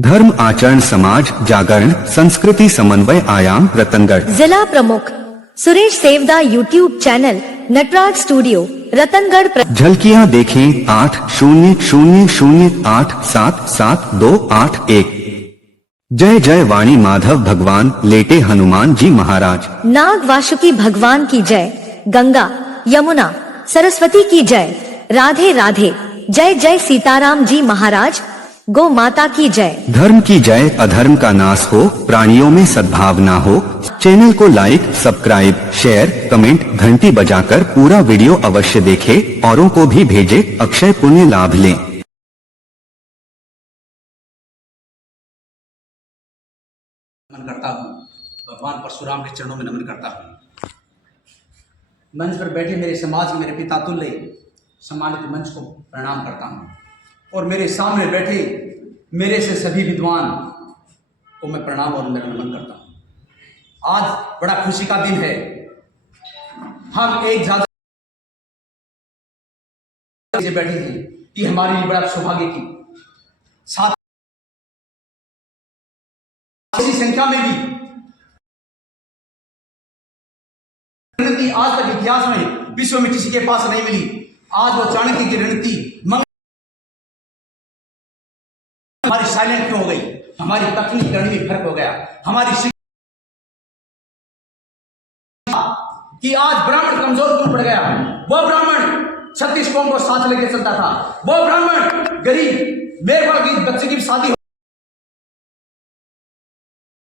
धर्म आचरण समाज जागरण संस्कृति समन्वय आयाम रतनगढ़। जिला प्रमुख Suresh Sevda YouTube channel Natraj studio Ratangarh. झलकियां देखें 8000877281। जय जय वाणी माधव भगवान लेटे हनुमान जी महाराज। नाग वासुकी भगवान की जय। गंगा यमुना सरस्वती की जय। राधे राधे। जय जय सीताराम जी महाराज। गौ माता की जय। धर्म की जय। अधर्म का नाश हो, प्राणियों में सद्भावना हो। चैनल को लाइक सब्सक्राइब शेयर कमेंट घंटी बजाकर पूरा वीडियो अवश्य देखें, औरों को भी भेजें, अक्षय पुण्य लाभ लें। नमन करता हूँ, भगवान परशुराम के चरणों में नमन करता हूँ। मंच पर बैठे मेरे समाज के मेरे पिता तुल्य सम्मानित मंच को प्रणाम करता हूँ, और मेरे सामने बैठे मेरे से सभी विद्वान को मैं प्रणाम और नमन करता हूँ। आज बड़ा खुशी का दिन है। हम एक जाति से बैठे हैं, ये हमारे लिए बड़ा सौभाग्य की साथ इसी संख्या में भी रणनीति आज तक इतिहास में विश्व में किसी के पास नहीं मिली। आज वो चाणक्य की रणनीति हमारी साइलेंट क्यों हो गई? हमारी तकनीक करने में फर्क हो गया। हमारी कि आज ब्राह्मण कमजोर क्यों पड़ गया? वो ब्राह्मण 36 कौम को साथ लेके चलता था, वो ब्राह्मण गरीब मेरे की बच्चे की शादी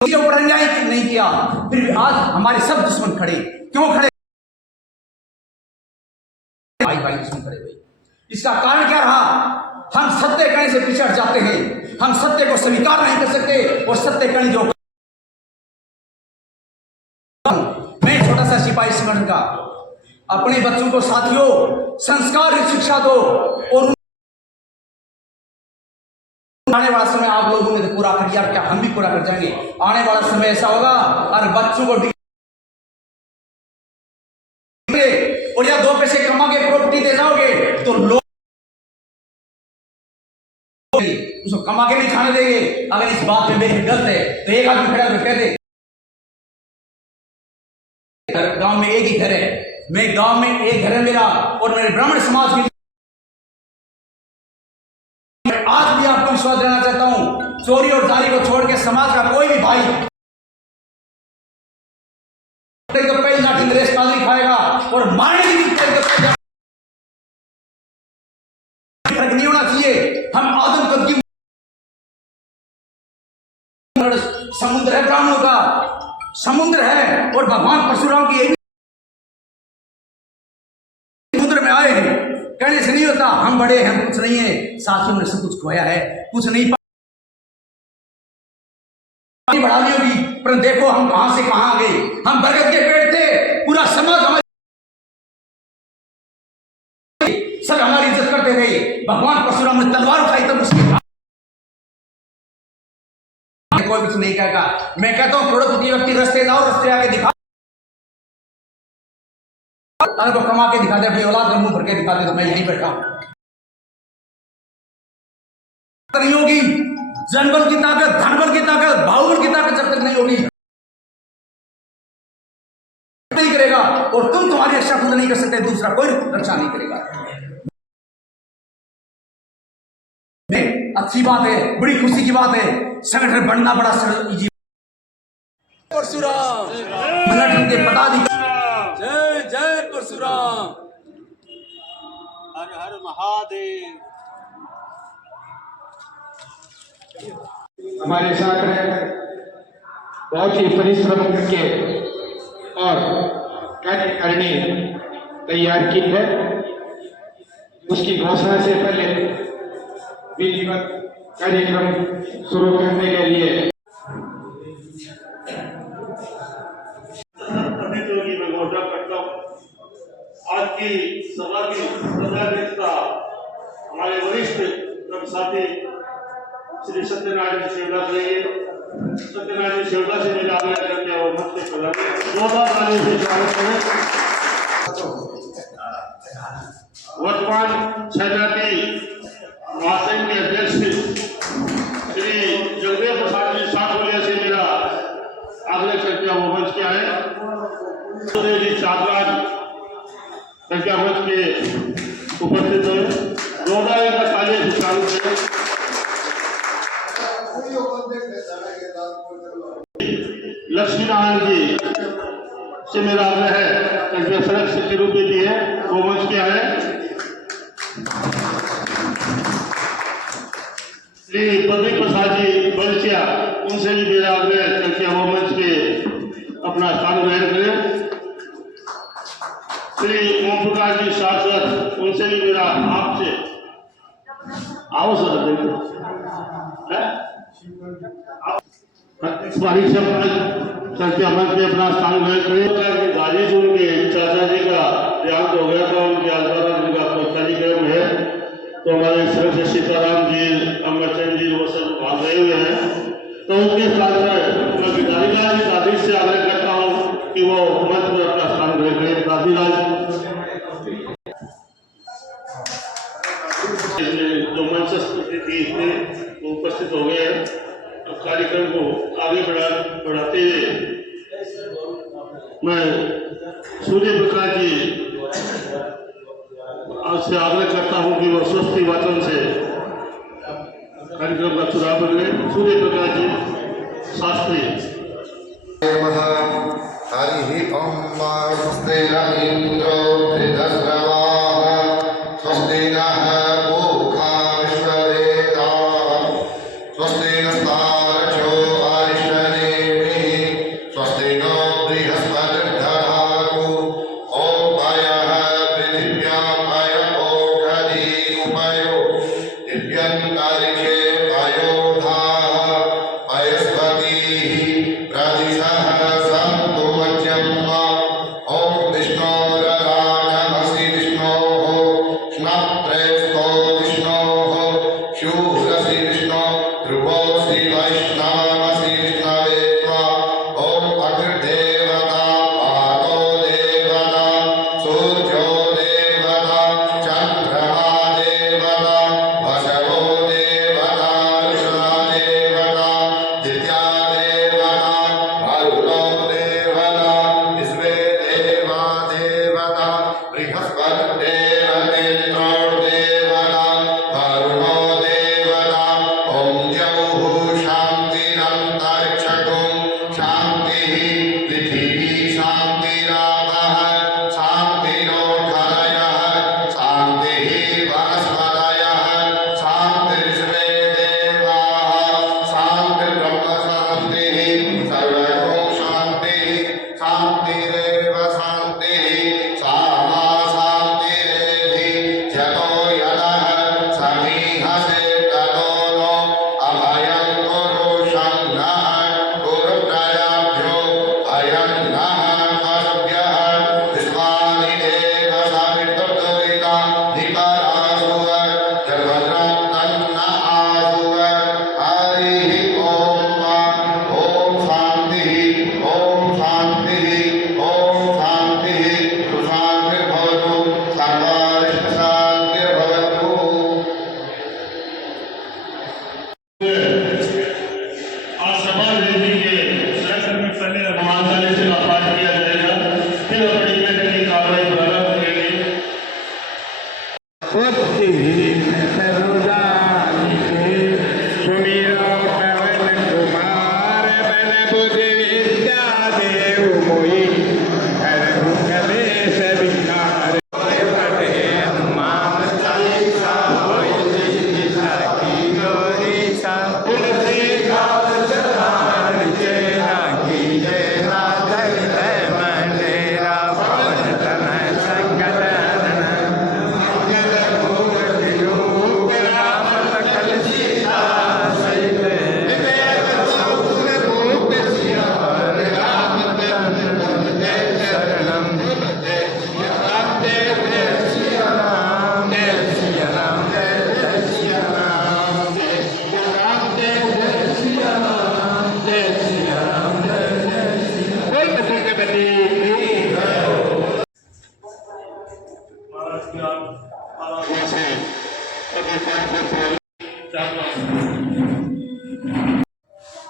ऊपर अन्याय नहीं किया, फिर भी आज हमारे सब दुश्मन खड़े क्यों खड़े? भाई भाई दुश्मन खड़े हुए। इसका कारण क्या रहा? हम सत्य कहने से पिछड़ जाते हैं, हम सत्य को स्वीकार नहीं कर सकते, और सत्य कहने जो मैं छोटा सा सिपाही संगठन का अपने बच्चों को साथियों संस्कार शिक्षा दो, और आने वाला समय आप लोगों ने तो पूरा कर दिया, क्या हम भी पूरा कर जाएंगे? आने वाला समय ऐसा होगा और बच्चों को और या 2 पैसे कमा के प्रॉपर्टी दे जाओगे तो लोग उसको कमा के नहीं खाने देंगे। अगर इस बात में मेरी गलत है तो एक आदमी खड़ा होकर कह दे, गांव में एक ही घर है, मैं गांव में एक घर है मेरा, और मेरे ब्राह्मण समाज के आज भी आपको विश्वास देना चाहता हूं, चोरी और जारी को छोड़ के समाज का कोई भी भाई तो पहली लाठी नरेश कादरी खाएगा और मारने की फर्क नहीं होना चाहिए। हम आदम की समुद्र है, ब्राह्मणों का समुद्र है, और भगवान परशुराम की समुद्र में आए हैं। कहने से नहीं होता हम बड़े हैं, कुछ नहीं है। साथियों ने सब कुछ खोया है, कुछ नहीं बढ़ा ली होगी, पर देखो हम कहां से कहां आ गए। हम बरगद के पेड़ थे, पूरा समाज हमारे सब हमारी इज्जत करते रहे। भगवान परशुराम ने तलवार उठाई तब उसकी कोई कुछ नहीं कहेगा। मैं कहता हूं करोड़पति व्यक्ति रास्ते जाओ, रास्ते आगे दिखा, अगर तो कमा के दिखा दे, अपनी औलाद का मुंह भर के दिखा दे, तो मैं यहीं बैठा हूं। नहीं होगी जनबल की ताकत, धनबल की ताकत, बाहुबल की ताकत जब तक नहीं होगी नहीं करेगा, और तुम तुम्हारी रक्षा खुद नहीं कर सकते, दूसरा कोई रक्षा नहीं करेगा। अच्छी बात है, बड़ी खुशी की बात है, संगठन बनना बड़ा सरल। परशुराम संगठन के पदाधिकारी जय जय परशुराम, हर हर महादेव। हमारे साथ बहुत ही परिश्रम करके और कार्यकारिणी तैयार की है। उसकी घोषणा से पहले विधिवत कार्यक्रम शुरू करने के लिए मैं घोषणा करता हूँ। आज की सभा की प्रधानता हमारे वरिष्ठ साथी श्री सत्यनारायण शेवड़ा करेंगे। सत्यनारायण शेवड़ा से मेरा आग्रह करते हैं और मंच पे जोरदार से स्वागत करें। वर्तमान छात्रार्थी महासंघ के अध्यक्ष श्री सूर्य प्रसाद जी साकोलिया से मेरा आग्रह करके वो मंच के आए। सुदेव जी चाकराज करके मंच के उपस्थित हुए। जोरदार इनका तालियों से स्वागत करें। लक्ष्मी नारायण जी से मेरा आग्रह है करके सड़क के रूप में दी है वो मंच के आए। श्री पद्मी प्रसाद जी बलचिया उनसे भी मेरा आग्रह करके वो मंच पे अपना स्थान ग्रहण करें। श्री ओम प्रकाश जी शाश्वत उनसे भी मेरा आपसे आओ सर बारीक से करके मंच पे अपना स्थान ग्रहण करें। गाजी जी उनके चाचा जी का देहांत हो गया था, उनके आत्मा जिनका कार्यक्रम है तो हमारे श्री सीताराम जी अमरचंद जी वो सब भाग रहे हुए हैं। तो उनके साथ मैं भिखारीलाल जी दादी से आग्रह करता हूँ कि वो मंच पर अपना स्थान ग्रहण करें। दादीलाल जो मंचस्थ थी वो उपस्थित हो गए हैं। कार्यक्रम को आगे बढ़ाते हुए मैं सूर्य प्रकाश जी आपसे आग्रह करता हूं कि वो स्वस्ति वचन से कार्यक्रम का चुनाव करें। सूर्य प्रकाश जी शास्त्री। हरि ओम स्वस्ति न इंद्रो वृद्धश्रवाः स्वस्ति नः पूषा विश्ववेदाः स्वस्ति नस्तार्क्ष्यो अरिष्टनेमिः स्वस्ति नो बृहस्पतिर्दधातु ॐ पयः पृथिव्यां पय ओषधी उपयो दिव्यन्तरिक्षे पयोधाः पयस्पतिः प्रदिशः सन्तु मध्यमा ॐ विष्णोरराजमसि विष्णोः स्नप्रेस्तो विष्णोः शूरसि विष्णो ध्रुवोऽसि वैष्णवमसि विष्णवे त्वा ॐ अग्निर्देवता पादो देवता सूर्यो देवता चन्द्रमा देवता वसवो देवता ऋषा देवता दित्या देवता वरुणो देवता विश्वे देवा देवता बृहस्पतिर्देवतेन्द्रो देवता वरुणो देवता ॐ द्यौः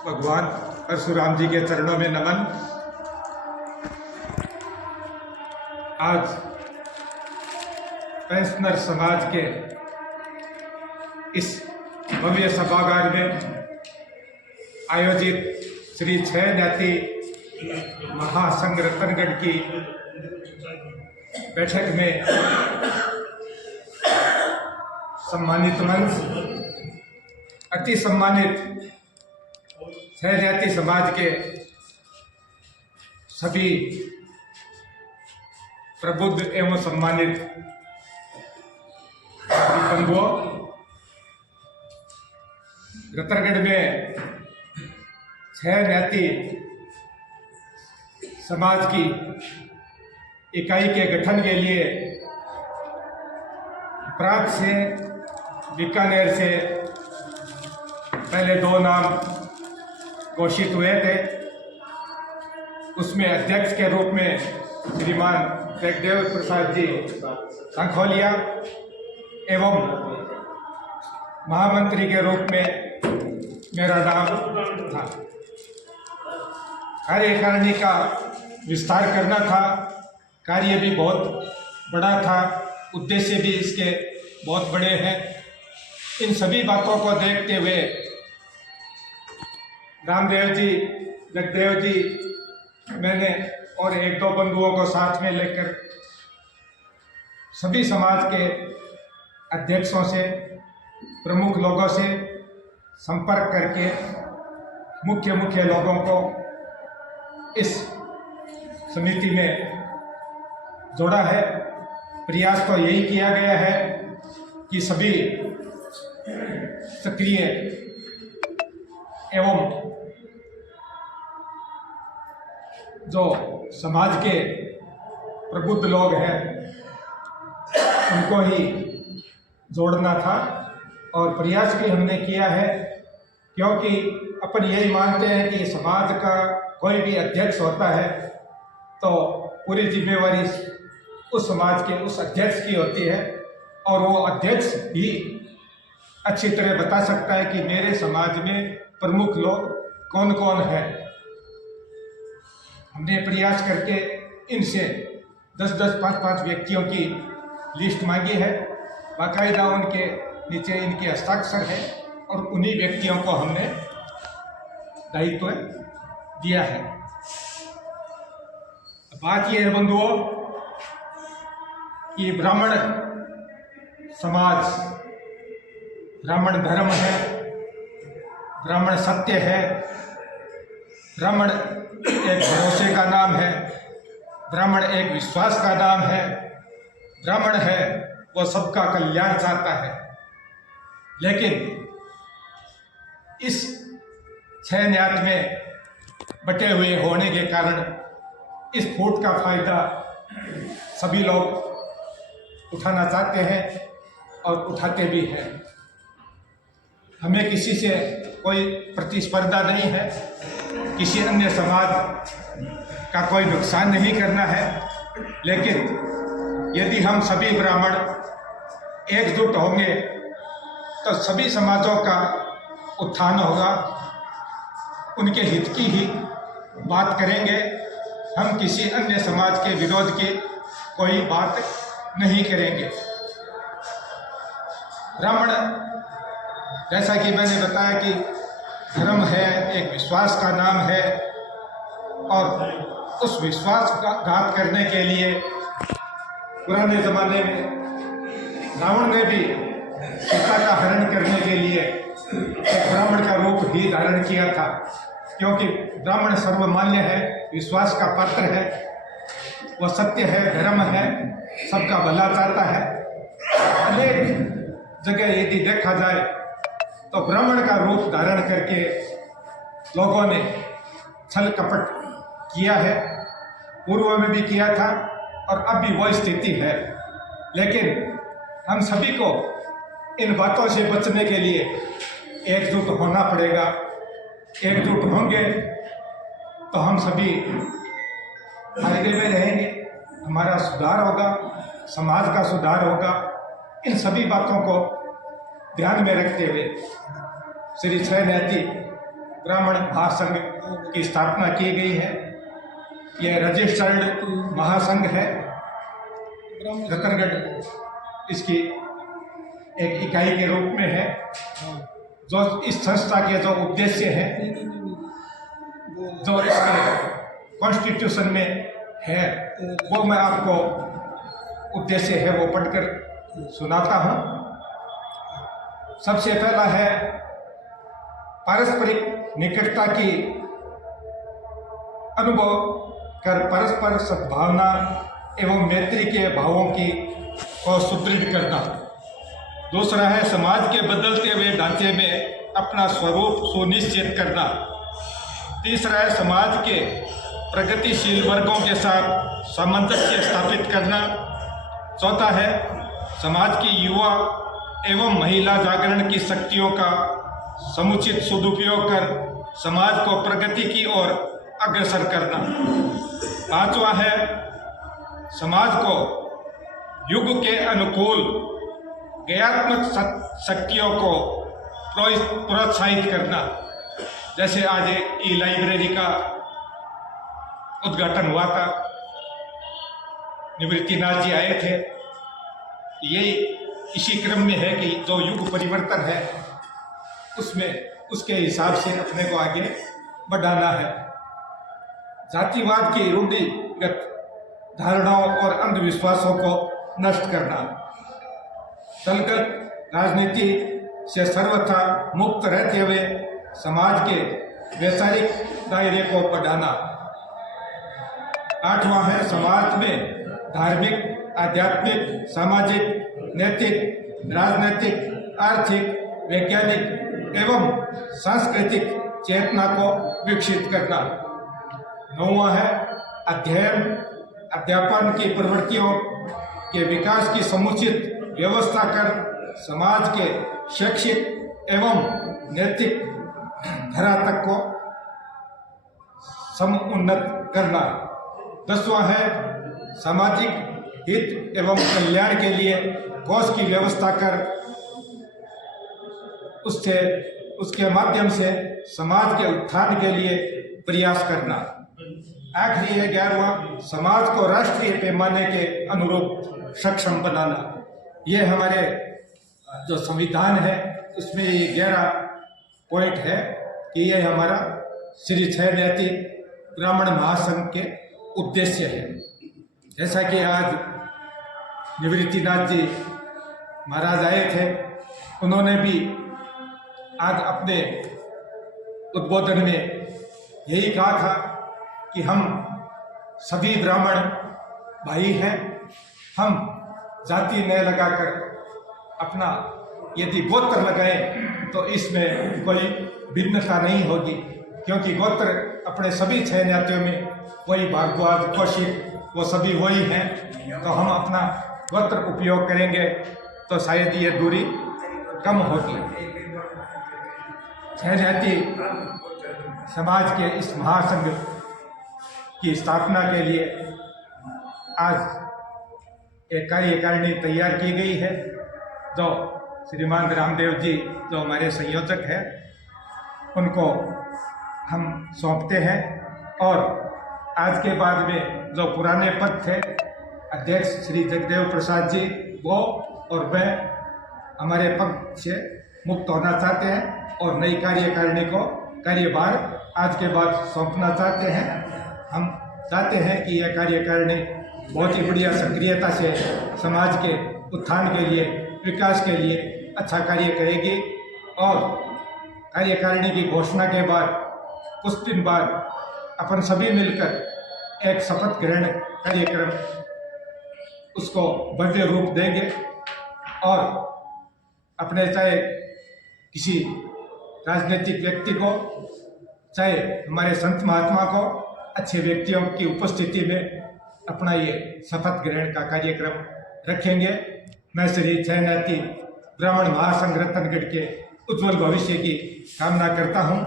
भगवान परशुराम जी के चरणों में नमन। आज पेंशनर समाज के इस भव्य सभागार में आयोजित श्री छह न्याती महासंघ रतनगढ़ की बैठक में सम्मानित मंच, अति सम्मानित छह न्याती समाज के सभी प्रबुद्ध एवं सम्मानित बंधुओं, रतनगढ़ में छह न्याती समाज की इकाई के गठन के लिए प्राग से, बीकानेर से पहले 2 नाम घोषित हुए थे। उसमें अध्यक्ष के रूप में श्रीमान जगदेव प्रसाद जी संखोलिया एवं महामंत्री के रूप में मेरा नाम था। कार्यकारिणी का विस्तार करना था, कार्य भी बहुत बड़ा था, उद्देश्य भी इसके बहुत बड़े हैं। इन सभी बातों को देखते हुए रामदेव जी, जगदेव जी, मैंने और 1-2 बंधुओं को साथ में लेकर सभी समाज के अध्यक्षों से, प्रमुख लोगों से संपर्क करके मुख्य लोगों को इस समिति में जोड़ा है। प्रयास तो यही किया गया है कि सभी सक्रिय एवं जो समाज के प्रबुद्ध लोग हैं उनको ही जोड़ना था, और प्रयास भी हमने किया है, क्योंकि अपन यही मानते हैं कि समाज का कोई भी अध्यक्ष होता है तो पूरी जिम्मेवारी उस समाज के उस अध्यक्ष की होती है, और वो अध्यक्ष भी अच्छी तरह बता सकता है कि मेरे समाज में प्रमुख लोग कौन कौन हैं। हमने प्रयास करके इनसे 10-10, 5-5 व्यक्तियों की लिस्ट मांगी है। बाकायदा उनके नीचे इनके हस्ताक्षर है और उन्हीं व्यक्तियों को हमने दायित्व दिया है। बात यह है बंधुओं कि ब्राह्मण समाज, ब्राह्मण धर्म है, ब्राह्मण सत्य है, ब्राह्मण एक भरोसे का नाम है, ब्राह्मण एक विश्वास का नाम है, ब्राह्मण है वो सबका कल्याण चाहता है। लेकिन इस 6 न्यात में बटे हुए होने के कारण इस फूट का फायदा सभी लोग उठाना चाहते हैं और उठाते भी हैं। हमें किसी से कोई प्रतिस्पर्धा नहीं है, किसी अन्य समाज का कोई नुकसान नहीं करना है, लेकिन यदि हम सभी ब्राह्मण एकजुट होंगे तो सभी समाजों का उत्थान होगा, उनके हित की ही बात करेंगे। हम किसी अन्य समाज के विरोध की कोई बात नहीं करेंगे। ब्राह्मण, जैसा कि मैंने बताया कि धर्म है, एक विश्वास का नाम है, और उस विश्वास का घात करने के लिए पुराने ज़माने में रावण ने भी सीता का हरण करने के लिए एक ब्राह्मण का रूप ही धारण किया था, क्योंकि ब्राह्मण सर्वमान्य है, विश्वास का पात्र है, वह सत्य है, धर्म है, सबका भला चाहता है। अनेक जगह यदि देखा जाए तो ब्राह्मण का रूप धारण करके लोगों ने छल कपट किया है, पूर्व में भी किया था और अब भी वो स्थिति है। लेकिन हम सभी को इन बातों से बचने के लिए एकजुट होना पड़ेगा। एकजुट होंगे तो हम सभी फायदे में रहेंगे, हमारा सुधार होगा, समाज का सुधार होगा। इन सभी बातों को ध्यान में रखते हुए श्री छह न्याती ब्राह्मण महासंघ की स्थापना की गई है। यह रजिस्टर्ड महासंघ है। रतनगढ़ इसकी एक इकाई के रूप में है। जो इस संस्था के जो उद्देश्य हैं, जो इसके कॉन्स्टिट्यूशन में है, वो मैं आपको उद्देश्य है वो पढ़कर सुनाता हूँ। सबसे पहला है पारस्परिक निकटता की अनुभव कर परस्पर सद्भावना एवं मैत्री के भावों की को सुदृढ़ करना। दूसरा है समाज के बदलते हुए ढांचे में अपना स्वरूप सुनिश्चित करना। तीसरा है समाज के प्रगतिशील वर्गों के साथ सामंजस्य स्थापित करना। चौथा है समाज की युवा एवं महिला जागरण की शक्तियों का समुचित सदुपयोग कर समाज को प्रगति की ओर अग्रसर करना। पांचवा है समाज को युग के अनुकूल ज्ञानात्मक शक्तियों को प्रोत्साहित करना। जैसे आज ई लाइब्रेरी का उद्घाटन हुआ था, निवृत्तिनाथ जी आए थे। यही इसी क्रम में है कि जो युग परिवर्तन है उसमें उसके हिसाब से अपने को आगे बढ़ाना है। जातिवाद की रूढ़िगत धारणाओं और अंधविश्वासों को नष्ट करना। दलगत राजनीति से सर्वथा मुक्त रहते हुए समाज के वैचारिक दायरे को बढ़ाना। आठवां है समाज में धार्मिक, आध्यात्मिक, सामाजिक, नैतिक, राजनीतिक, आर्थिक, वैज्ञानिक एवं सांस्कृतिक चेतना को विकसित करना। नौवां है अध्ययन अध्यापन की प्रवृत्तियों के विकास की समुचित व्यवस्था कर समाज के शैक्षिक एवं नैतिक धरातल को समुन्नत करना। 10वां है सामाजिक हित एवं कल्याण के लिए कोष की व्यवस्था कर उसके माध्यम से समाज के उत्थान के लिए प्रयास करना। आखिरी है 11वां समाज को राष्ट्रीय पैमाने के अनुरूप सक्षम बनाना। ये हमारे जो संविधान है उसमें ये 11 पॉइंट है कि ये हमारा श्री क्षय न्यायति ब्राह्मण महासंघ के उद्देश्य है। जैसा कि आज निवृत्तिनाथ जी महाराज आए थे, उन्होंने भी आज अपने उद्बोधन में यही कहा था कि हम सभी ब्राह्मण भाई हैं। हम जाति न लगाकर अपना यदि गोत्र लगाएं तो इसमें कोई भिन्नता नहीं होगी, क्योंकि गोत्र अपने सभी 6 न्यातियों में वही भारद्वाज, कौशिक वो सभी वही हैं। तो हम अपना गोत्र उपयोग करेंगे तो शायद ये दूरी कम होगी। 6 न्याति समाज के इस महासंघ की स्थापना के लिए आज एक कार्यकारिणी तैयार की गई है, जो श्रीमान रामदेव जी जो हमारे संयोजक हैं उनको हम सौंपते हैं। और आज के बाद में जो पुराने पद थे अध्यक्ष श्री जगदेव प्रसाद जी, वो और मैं हमारे पद से मुक्त होना चाहते हैं और नई कार्यकारिणी को कार्यभार आज के बाद सौंपना चाहते हैं। हम चाहते हैं कि यह कार्यकारिणी बहुत ही बढ़िया सक्रियता से समाज के उत्थान के लिए, विकास के लिए अच्छा कार्य करेगी। और कार्यकारिणी की घोषणा के बाद कुछ दिन बाद अपन सभी मिलकर एक शपथ ग्रहण कार्यक्रम उसको भव्य रूप देंगे और अपने चाहे किसी राजनीतिक व्यक्ति को, चाहे हमारे संत महात्मा को, अच्छे व्यक्तियों की उपस्थिति में अपना ये शपथ ग्रहण का कार्यक्रम रखेंगे। मैं श्री क्षय न्यायति ब्राह्मण महासंघ रतनगढ़ के उज्जवल भविष्य की कामना करता हूँ।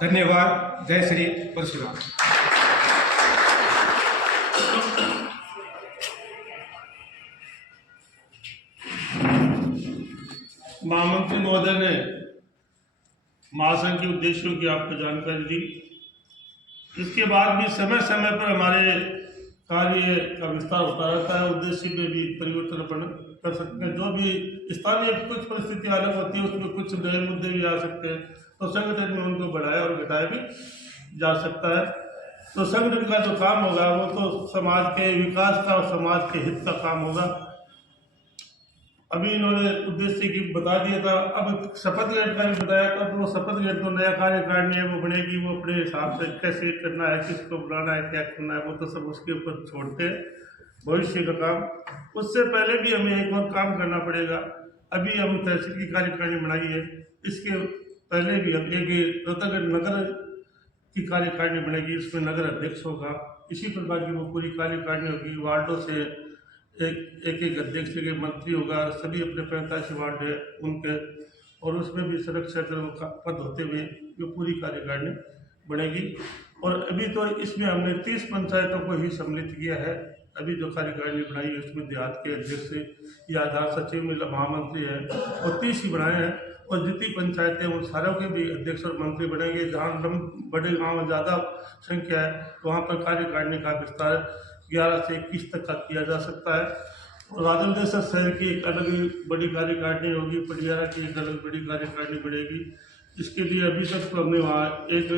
धन्यवाद। जय श्री परशुराम। महामंत्री महोदय ने महासंघ के उद्देश्यों की आपको जानकारी दी। इसके बाद भी समय समय पर हमारे कार्य का विस्तार होता रहता है, उद्देश्य में भी परिवर्तन अपन कर सकते हैं। जो भी स्थानीय कुछ परिस्थिति अलग होती है, उसमें कुछ नए मुद्दे भी आ सकते हैं, तो संगठन में उनको बढ़ाया और घटाया भी जा सकता है। तो संगठन का जो काम होगा वो तो समाज के विकास का और समाज के हित का काम होगा। अभी इन्होंने उद्देश्य की बता दिया था, अब शपथ ग्रहण का भी बताया था। तो वो शपथ ग्रहण तो नया कार्यकारिणी है, वो बनेगी, वो अपने हिसाब से कैसे करना है, किसको बुलाना है, क्या करना है, वो तो सब उसके ऊपर छोड़ते हैं, भविष्य का काम। उससे पहले भी हमें एक और काम करना पड़ेगा। अभी हम तहसील की कार्यकारिणी बनाई है, इसके पहले भी हम एक रोहतकगढ़ नगर की कार्यकारिणी बनेगी, इसमें नगर अध्यक्ष होगा। इसी प्रकार की वो पूरी कार्यकारिणी होगी। वार्डों से एक अध्यक्ष के मंत्री होगा, सभी अपने 45 वार्ड है उनके, और उसमें भी सड़क क्षेत्र का पद होते हुए ये पूरी कार्यकारिणी बनेगी। और अभी तो इसमें हमने 30 पंचायतों को ही सम्मिलित किया है। अभी जो कार्यकारिणी बनाई है उसमें देहात के अध्यक्ष या आधार सचिव में महामंत्री है, और 30 ही बनाए हैं। और जितनी पंचायतें उन सारों के भी अध्यक्ष और मंत्री बनेंगे। जहाँ बड़े गाँव में ज़्यादा संख्या है तो वहाँ पर कार्यकारिणी का विस्तार 11 से 21 तक का किया जा सकता है। और राजनदेसर शहर की एक अलग बड़ी कार्यकारिणी होगी, पटियाला की एक अलग बड़ी कार्यकारिणी बनेगी। इसके लिए अभी तक तो हमने वहाँ एक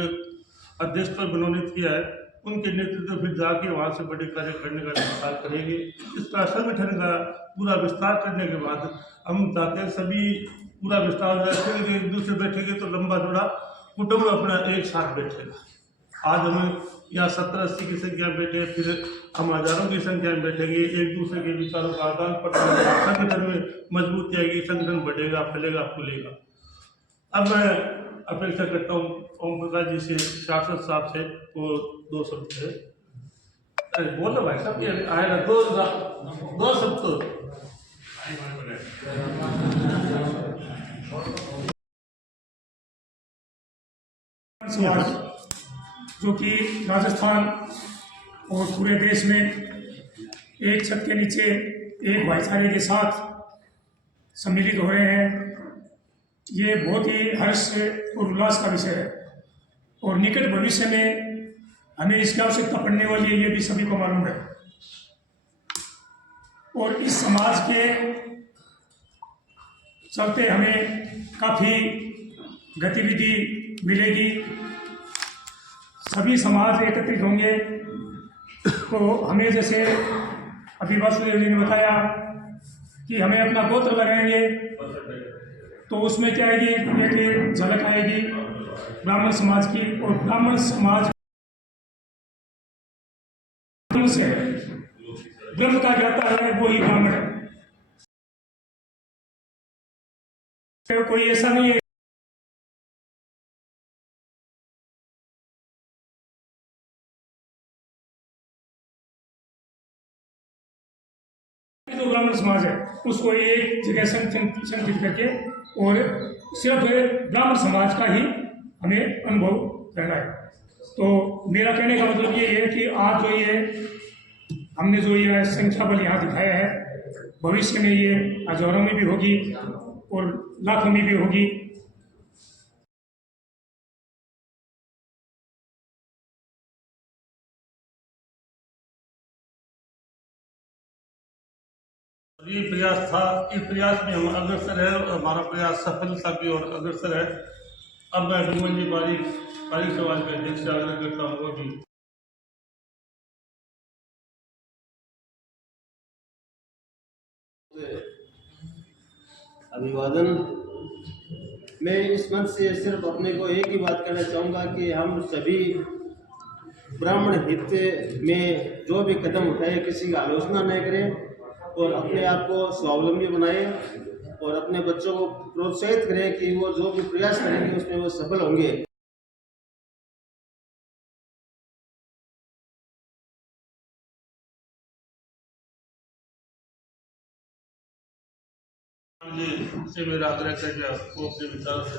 अध्यक्ष पर मनोनीत किया है, उनके नेतृत्व फिर जाके वहाँ से बड़ी कार्यकारिणी का विस्तार करेंगे। इसका संगठन का पूरा विस्तार करने के बाद हम चाहते हैं सभी पूरा विस्तार हो जाए, फिर एक दूसरे बैठेंगे तो लंबा चौड़ा कुटुंब अपना एक साथ बैठेगा। आज हम यहाँ 70-80 की संख्या में बैठे, फिर हम हजारों की संख्या में बैठेंगे, एक दूसरे के विचारों का आदान प्रदान, संगठन में मजबूती आएगी, संगठन बढ़ेगा, फैलेगा, फूलेगा। अब मैं अपेक्षा करता हूँ ओम प्रकाश जी से, शासक साहब से, वो 2 शब्द है। अरे बोलो भाई साहब, ये आएगा 2 शब्द। समाज जो कि राजस्थान और पूरे देश में एक छत के नीचे एक भाईचारे के साथ सम्मिलित हो रहे हैं, ये बहुत ही हर्ष और उल्लास का विषय है। और निकट भविष्य में हमें इसकी आवश्यकता पड़ने वाली है, ये भी सभी को मालूम है। और इस समाज के चलते हमें काफ़ी गतिविधि मिलेगी। सभी समाज एकत्रित होंगे तो हमें, जैसे अभी वासुदेव जी ने बताया कि हमें अपना गोत्र लगाएंगे, तो उसमें क्या आएगी, एक झलक आएगी ब्राह्मण समाज की। और ब्राह्मण समाज से ब्रह्म का ज्ञाता है, वो ही ब्राह्मण है। तो कोई ऐसा नहीं है जो ब्राह्मण समाज है उसको एक जगह संचित करके और सिर्फ ब्राह्मण समाज का ही हमें अनुभव करना है। तो मेरा कहने का मतलब ये है कि आज जो ये हमने जो ये संख्या बल यहाँ दिखाया है, भविष्य में ये हजारों में भी होगी और लाखों में भी होगी। ये प्रयास था, इस प्रयास में हम अग्रसर है और हमारा प्रयास सफलता की ओर अग्रसर है। अब मैं डूमन जी बारी समाज के अध्यक्ष से आग्रह करता हूँ वो भी अभिवादन। मैं इस मंच से सिर्फ अपने को एक ही बात कहना चाहूँगा कि हम सभी ब्राह्मण हित में जो भी कदम उठाए किसी की आलोचना न करें और अपने आप को स्वावलंबी बनाए और अपने बच्चों को प्रोत्साहित करें कि वो जो भी प्रयास करेंगे उसमें वो सफल होंगे। से मेरा आग्रह करके आपको अपने विचारों से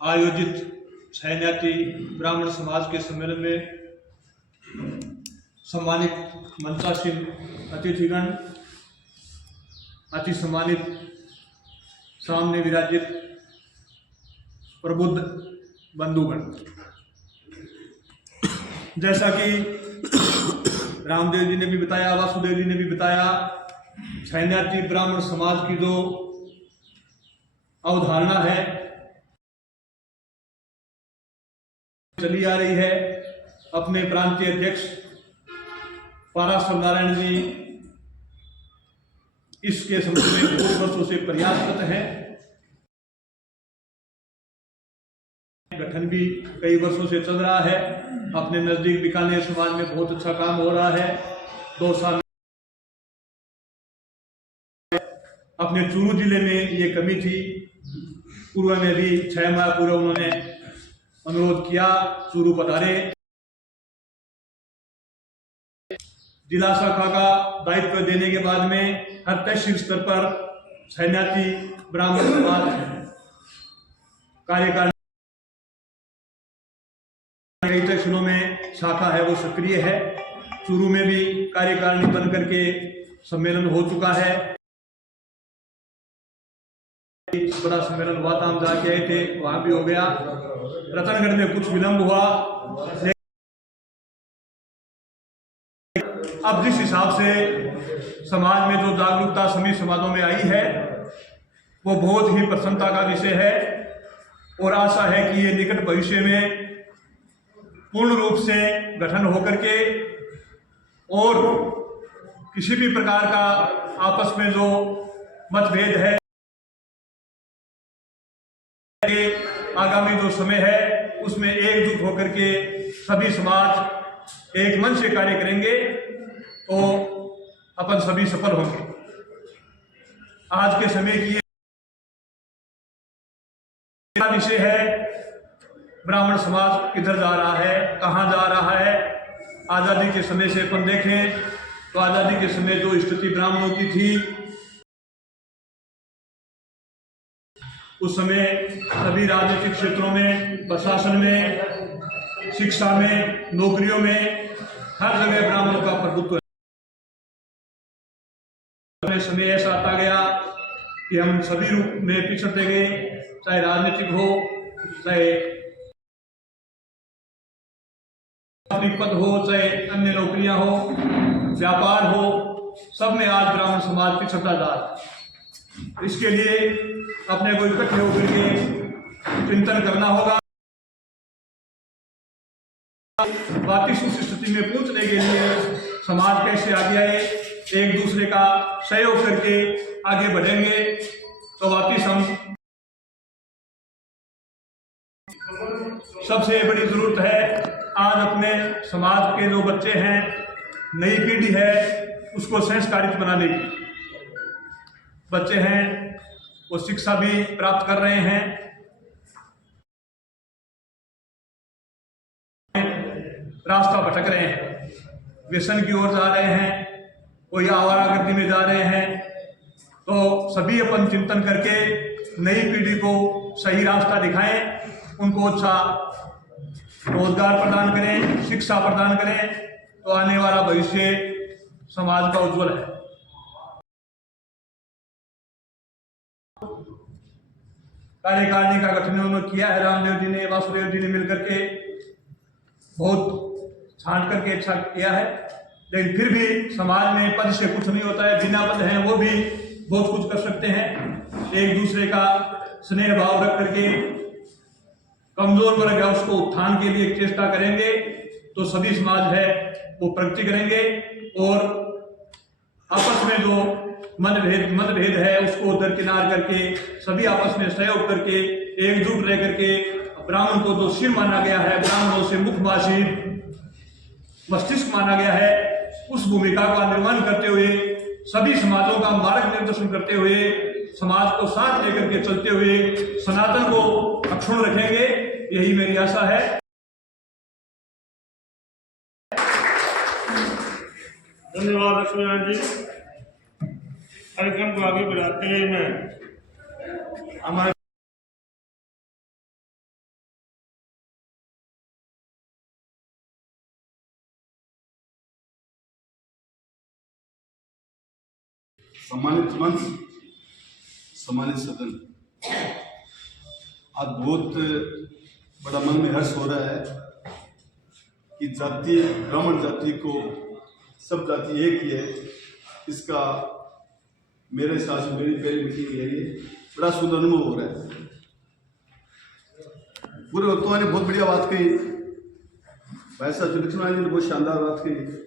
आयोजित सैन्याती ब्राह्मण समाज के सम्मेलन में सम्मानित मंचासीन अतिथिगण, अति सम्मानित सामने विराजित प्रबुद्ध बंधुगण, जैसा कि रामदेव जी ने भी बताया, वासुदेव जी ने भी बताया, सैन्यार्थी ब्राह्मण समाज की जो अवधारणा है चली आ रही है। अपने प्रांतीय अध्यक्ष पाराशर नारायण जी इसके संबंध में बहुत वर्षों से प्रयासरत हैं। गठन भी कई वर्षों से चल रहा है। अपने नजदीक बीकानेर समाज में बहुत अच्छा काम हो रहा है। 2 साल अपने चूरू जिले में ये कमी थी, पूर्व में भी 6 माह पूर्व उन्होंने अनुरोध किया, चूरू पधारे। जिला शाखा का दायित्व देने के बाद में हर तहसील स्तर पर सैन्यार्थी ब्राह्मण समाज कार्यकारिणी कई तहसीलों में शाखा है वो सक्रिय है। चूरू में भी कार्यकारिणी बन करके सम्मेलन हो चुका है। बड़ा सम्मेलन हुआ था, हम जाके आए थे, वहां भी हो गया। रतनगढ़ में कुछ विलंब हुआ। अब जिस हिसाब से समाज में जो जागरूकता सभी समाजों में आई है वो बहुत ही प्रसन्नता का विषय है और आशा है कि ये निकट भविष्य में पूर्ण रूप से गठन होकर के और किसी भी प्रकार का आपस में जो मतभेद है आगामी जो समय है उसमें एकजुट होकर के सभी समाज एक मन से कार्य करेंगे तो अपन सभी सफल होंगे। आज के समय की विषय है ब्राह्मण समाज किधर जा रहा है, कहाँ जा रहा है। आजादी के समय से अपन देखें तो आजादी के समय जो स्थिति ब्राह्मणों की थी उस समय सभी राजनीतिक क्षेत्रों में, प्रशासन में, शिक्षा में, नौकरियों में हर जगह ब्राह्मणों का प्रभुत्व है। समय ऐसा आता गया कि हम सभी रूप में पिछड़ते गए, चाहे राजनीतिक हो, चाहे पद हो, चाहे अन्य नौकरियां हो, व्यापार हो, सब में आज ब्राह्मण समाज पिछड़ता जा रहा है। इसके लिए अपने को इकट्ठे होकर के चिंतन करना होगा। वापिस उस स्थिति में पहुंचने के लिए समाज कैसे आगे आए, एक दूसरे का सहयोग करके आगे बढ़ेंगे तो वापिस हम सबसे बड़ी जरूरत है आज अपने समाज के जो बच्चे हैं, नई पीढ़ी है, उसको संस्कारित बनाने की। बच्चे हैं वो शिक्षा भी प्राप्त कर रहे हैं, रास्ता भटक रहे हैं, व्यसन की ओर जा रहे हैं, कोई आवारागर्दी में जा रहे हैं। तो सभी अपन चिंतन करके नई पीढ़ी को सही रास्ता दिखाएं, उनको अच्छा रोजगार प्रदान करें, शिक्षा प्रदान करें, तो आने वाला भविष्य समाज का उज्जवल है। कार्यकारिणी का गठन उन्होंने किया है, रामदेव जी ने, वासुदेव जी ने मिलकर के बहुत छांट करके अच्छा किया है। लेकिन फिर भी समाज में पद से कुछ नहीं होता है, बिना पद हैं वो भी बहुत कुछ कर सकते हैं। एक दूसरे का स्नेह भाव रख करके कमजोर वर्ग है उसको उत्थान के लिए चेष्टा करेंगे तो सभी समाज है वो प्रगति करेंगे और आपस में जो मतभेद है उसको दरकिनार करके सभी आपस में सहयोग करके एकजुट रह करके ब्राह्मण को जो सिर माना गया है, ब्राह्मणों से मुखवासी मस्तिष्क माना गया है, उस भूमिका का निर्वहन करते हुए सभी समाजों का मार्ग निर्देशन करते हुए समाज को साथ लेकर के चलते हुए सनातन को अक्षुण्ण रखेंगे, यही मेरी आशा है। धन्यवाद लक्ष्मीनारायण जी। कार्यक्रम को आगे बढ़ाते हुए मैं हमारे सम्मानित मंच, सम्मानित सदन, आज बहुत बड़ा मन में हर्ष हो रहा है कि जाति ब्राह्मण जाति को सब जाति एक ही है। इसका मेरे हिसाब से मेरी पहली मीटिंग है, ये बड़ा सुंदर अनुभव हो रहा है। पूरे वक्तों ने बहुत बढ़िया बात कही, भाई साहब लक्ष्मण जी ने बहुत शानदार बात कही।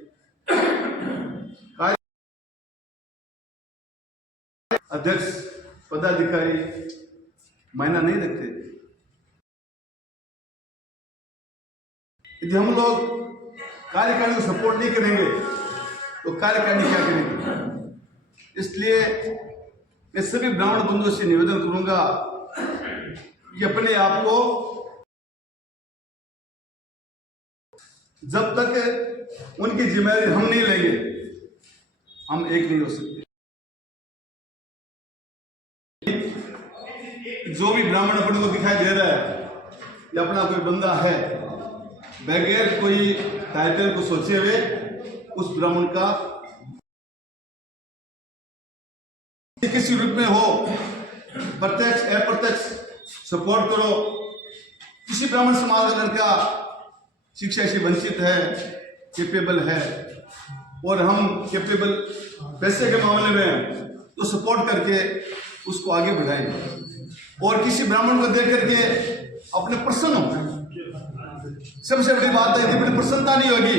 अध्यक्ष पदाधिकारी मायना नहीं रखते। यदि हम लोग कार्यकारिणी को सपोर्ट नहीं करेंगे तो कार्यकारिणी क्या करेंगे? इसलिए मैं सभी ब्राह्मण बंधुओं से निवेदन करूंगा कि अपने आप को जब तक उनकी जिम्मेदारी हम नहीं लेंगे हम एक नहीं हो सकते। जो भी ब्राह्मण अपने को दिखाई दे रहा है या अपना कोई बंदा है, बगैर कोई टाइटल को सोचे हुए उस ब्राह्मण का किसी रूप में हो, प्रत्यक्ष अप्रत्यक्ष सपोर्ट करो। किसी ब्राह्मण समाज का लड़का शिक्षा से वंचित है, कैपेबल है और हम कैपेबल पैसे के मामले में तो सपोर्ट करके उसको आगे बढ़ाएं और किसी ब्राह्मण को देख करके अपने प्रसन्न हो। सबसे बड़ी बात है, यदि प्रसन्नता नहीं होगी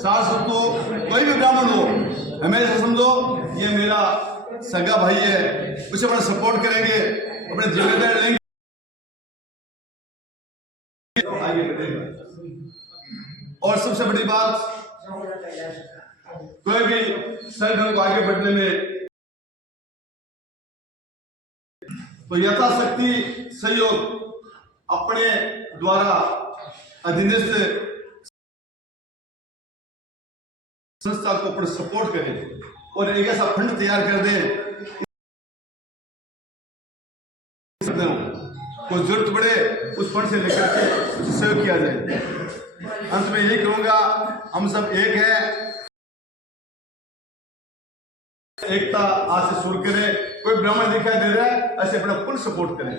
सास को कोई भी ब्राह्मण हो हमेशा समझो ये मेरा सगा भाई है, उसे अपना सपोर्ट करेंगे, अपने जिम्मेदारी लेंगे, आगे बढ़ेगा। और सबसे बड़ी बात, कोई भी संगठन को आगे बढ़ने में तो यथाशक्ति सहयोग अपने द्वारा अधीनस्थ संस्था को पर सपोर्ट करें और एक ऐसा फंड तैयार कर दें कोई जरूरत पड़े उस फंड से लेकर के सहयोग किया जाए। अंत में यही कहूंगा, हम सब एक हैं, एकता आज से शुरू करें। कोई ब्राह्मण दिखाई दे रहा है ऐसे अपना फुल सपोर्ट करें।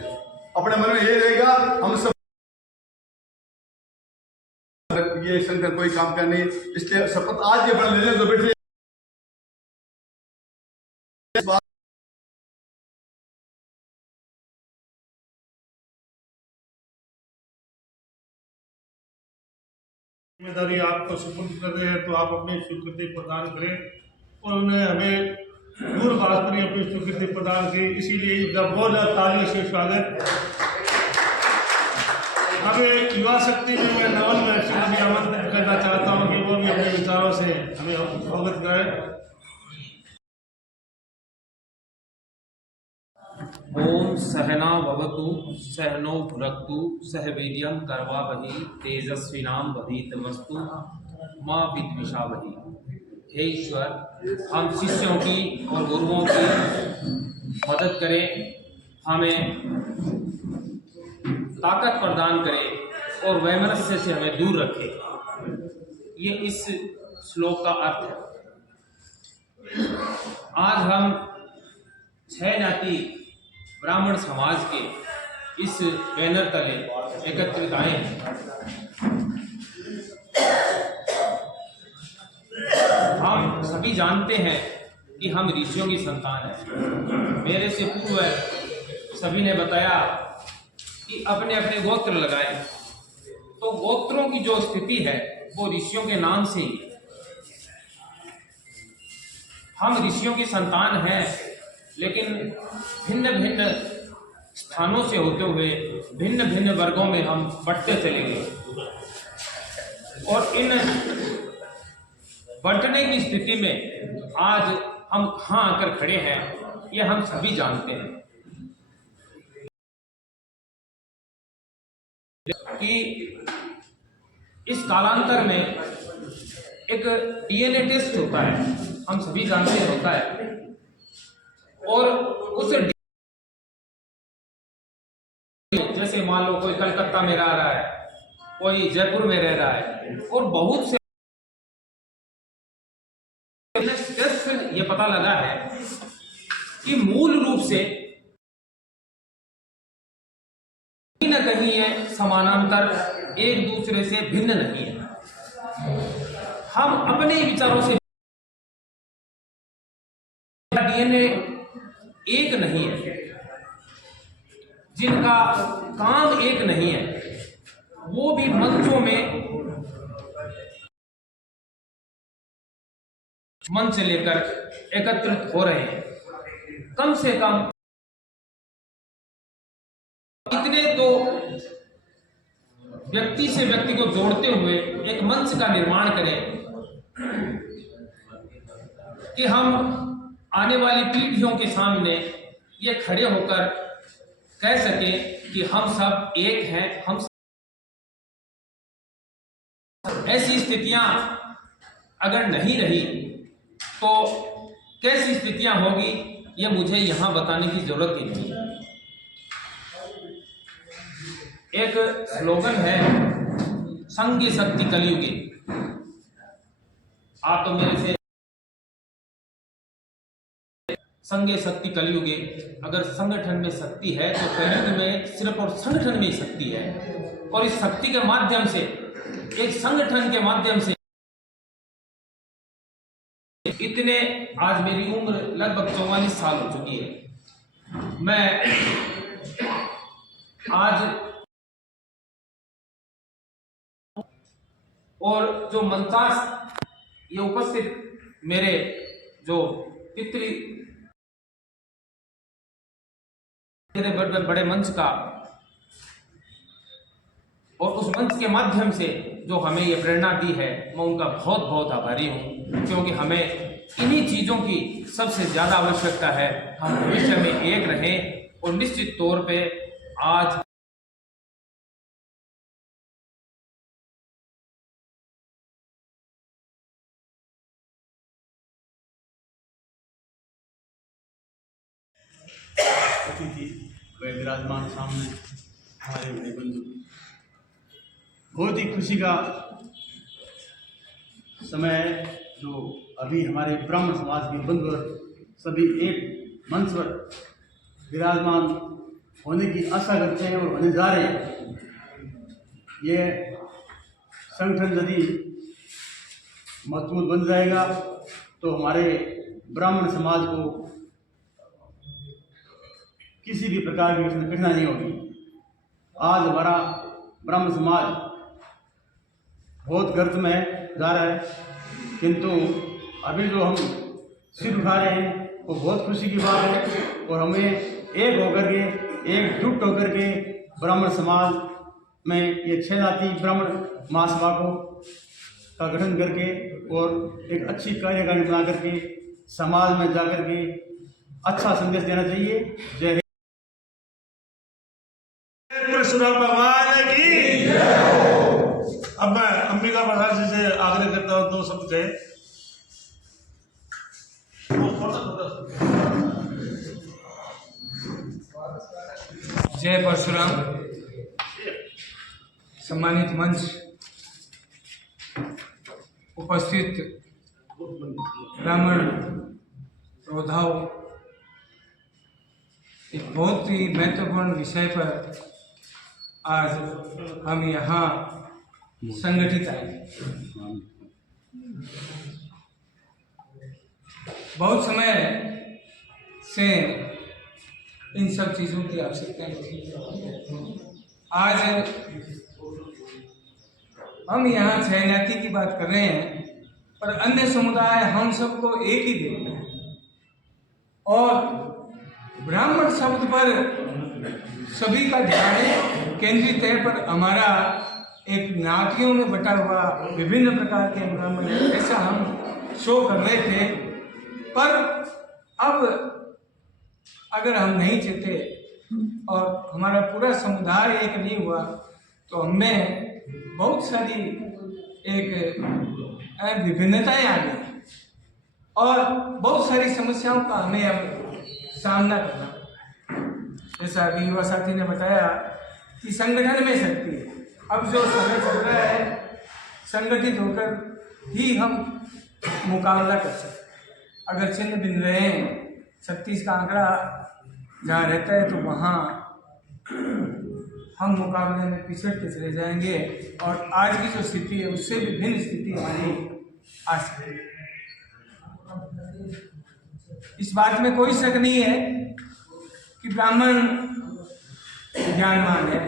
अपने मन में ये रहेगा हम सब ये संगठन कोई काम का नहीं, इसलिए शपथ आज ये बना लेने जो बैठे जिम्मेदारी आपको सुपुर्द कर रहे हैं तो आप अपनी स्वीकृति प्रदान करें और उन्हें हमें दूरभाष पर ही अपनी स्वीकृति प्रदान की। इसीलिए जब बहुत ज़्यादा तालियों से स्वागत। अब युवा शक्ति में मैं नवल महर्षि को भी आमंत्रित करना चाहता हूँ कि वो भी अपने विचारों से हमें अवगत करें। ओम सहना भवतु सहनो भुनक्तु सह वीर्यं करवावहै तेजस्विनाम वधीतमस्तु मां विद्विषावहै। हे ईश्वर, हम शिष्यों की और गुरुओं की मदद करें, हमें ताकत प्रदान करें और वैमनस्य से हमें दूर रखें। ये इस श्लोक का अर्थ है। आज हम 6 जाति ब्राह्मण समाज के इस बैनर तले एकत्रित आए हैं। हम सभी जानते हैं कि हम ऋषियों की संतान हैं। मेरे से पूर्व सभी ने बताया कि अपने अपने गोत्र लगाए, तो गोत्रों की जो स्थिति है वो ऋषियों के नाम से ही। हम ऋषियों की संतान हैं, लेकिन भिन्न भिन्न स्थानों से होते हुए भिन्न भिन्न वर्गों में हम बंटते चले गए और इन बंटने की स्थिति में आज हम कहाँ आकर खड़े हैं ये हम सभी जानते हैं कि इस कालांतर में एक डीएनए टेस्ट होता है, हम सभी जानते हैं होता है, और उस जैसे मान लो कोई कलकत्ता में रह रहा है, कोई जयपुर में रह रहा है, और बहुत से टेस्ट से ये पता लगा है कि मूल रूप से कहीं न कहीं ये समानांतर, एक दूसरे से भिन्न नहीं है। हम अपने विचारों से, डीएनए एक नहीं है, जिनका काम एक नहीं है, वो भी मंचों में मंच लेकर एकत्रित हो रहे हैं। कम से कम इतने तो व्यक्ति से व्यक्ति को जोड़ते हुए एक मंच का निर्माण करें कि हम आने वाली पीढ़ियों के सामने ये खड़े होकर कह सकें कि हम सब एक हैं। हम ऐसी स्थितियां अगर नहीं रही तो कैसी स्थितियां होगी, ये मुझे यहां बताने की जरूरत ही नहीं है। एक स्लोगन है, संघ शक्ति कलयुगी। आप तो मेरे से संघ शक्ति कलयुगी, अगर संगठन में शक्ति है तो कलयुग में सिर्फ और संगठन में ही शक्ति है। और इस शक्ति के माध्यम से, एक संगठन के माध्यम से, इतने, आज मेरी उम्र लगभग 44 साल हो चुकी है। मैं आज और जो मंचास ये उपस्थित मेरे जो पितृ मेरे बड़े मंच का, और उस मंच के माध्यम से जो हमें ये प्रेरणा दी है, मैं उनका बहुत बहुत आभारी हूँ। क्योंकि हमें इन्हीं चीज़ों की सबसे ज़्यादा आवश्यकता है। हम भविष्य में एक रहें और निश्चित तौर पे आज अतिथि व विराजमान सामने हमारे भाई बंधु, बहुत ही खुशी का समय है जो अभी हमारे ब्राह्मण समाज के बंधु सभी एक मंच पर विराजमान होने की आशा करते हैं और होने जा रहे हैं। ये संगठन यदि मजबूत बन जाएगा तो हमारे ब्राह्मण समाज को किसी भी प्रकार की कठिनाई नहीं होगी। आज हमारा ब्राह्मण समाज बहुत गर्त में जा रहा है, किंतु अभी जो हम सिर उठा रहे हैं वो बहुत खुशी की बात है। और हमें एक होकर के, एकजुट होकर के ब्राह्मण समाज में ये 6 जाति ब्राह्मण महासभा को का गठन करके और एक अच्छी कार्यकारिणी बना करके समाज में जाकर के अच्छा संदेश देना चाहिए। जय भगवान की। अब मैं अंबिका प्रसाद जी से आग्रह करता हूँ 2 शब्द कहे। जय परशुराम। सम्मानित मंच, उपस्थित ब्राह्मण योद्धाओं, एक बहुत ही महत्वपूर्ण विषय पर आज हम यहाँ संगठित आए। बहुत समय से इन सब चीज़ों की आवश्यकता थी। आज हम यहाँ छहनाती की बात कर रहे हैं, पर अन्य समुदाय हम सबको एक ही देखते हैं। और ब्राह्मण शब्द पर सभी का ध्यान केंद्रित है, पर हमारा एक नातियों में बटा हुआ विभिन्न प्रकार के ब्राह्मण है, ऐसा हम शो कर रहे थे। पर अब अगर हम नहीं चाहते और हमारा पूरा समुदाय एक नहीं हुआ तो हमें बहुत सारी एक विभिन्नताएं आ गई और बहुत सारी समस्याओं का हमें अब सामना करना। जैसा अभी युवा साथी ने बताया कि संगठन में शक्ति है। अब जो समय चल रहा है, संगठित होकर ही हम मुकाबला कर सकते। अगर चिन्ह बिन रहे हैं 36 का आंकड़ा जहाँ रहता है तो वहाँ हम मुकाबले में पिछड़ के चले जाएंगे और आज की जो स्थिति है उससे भी भिन्न स्थिति हमारी आ सकती है। इस बात में कोई शक नहीं है कि ब्राह्मण ज्ञानवान है।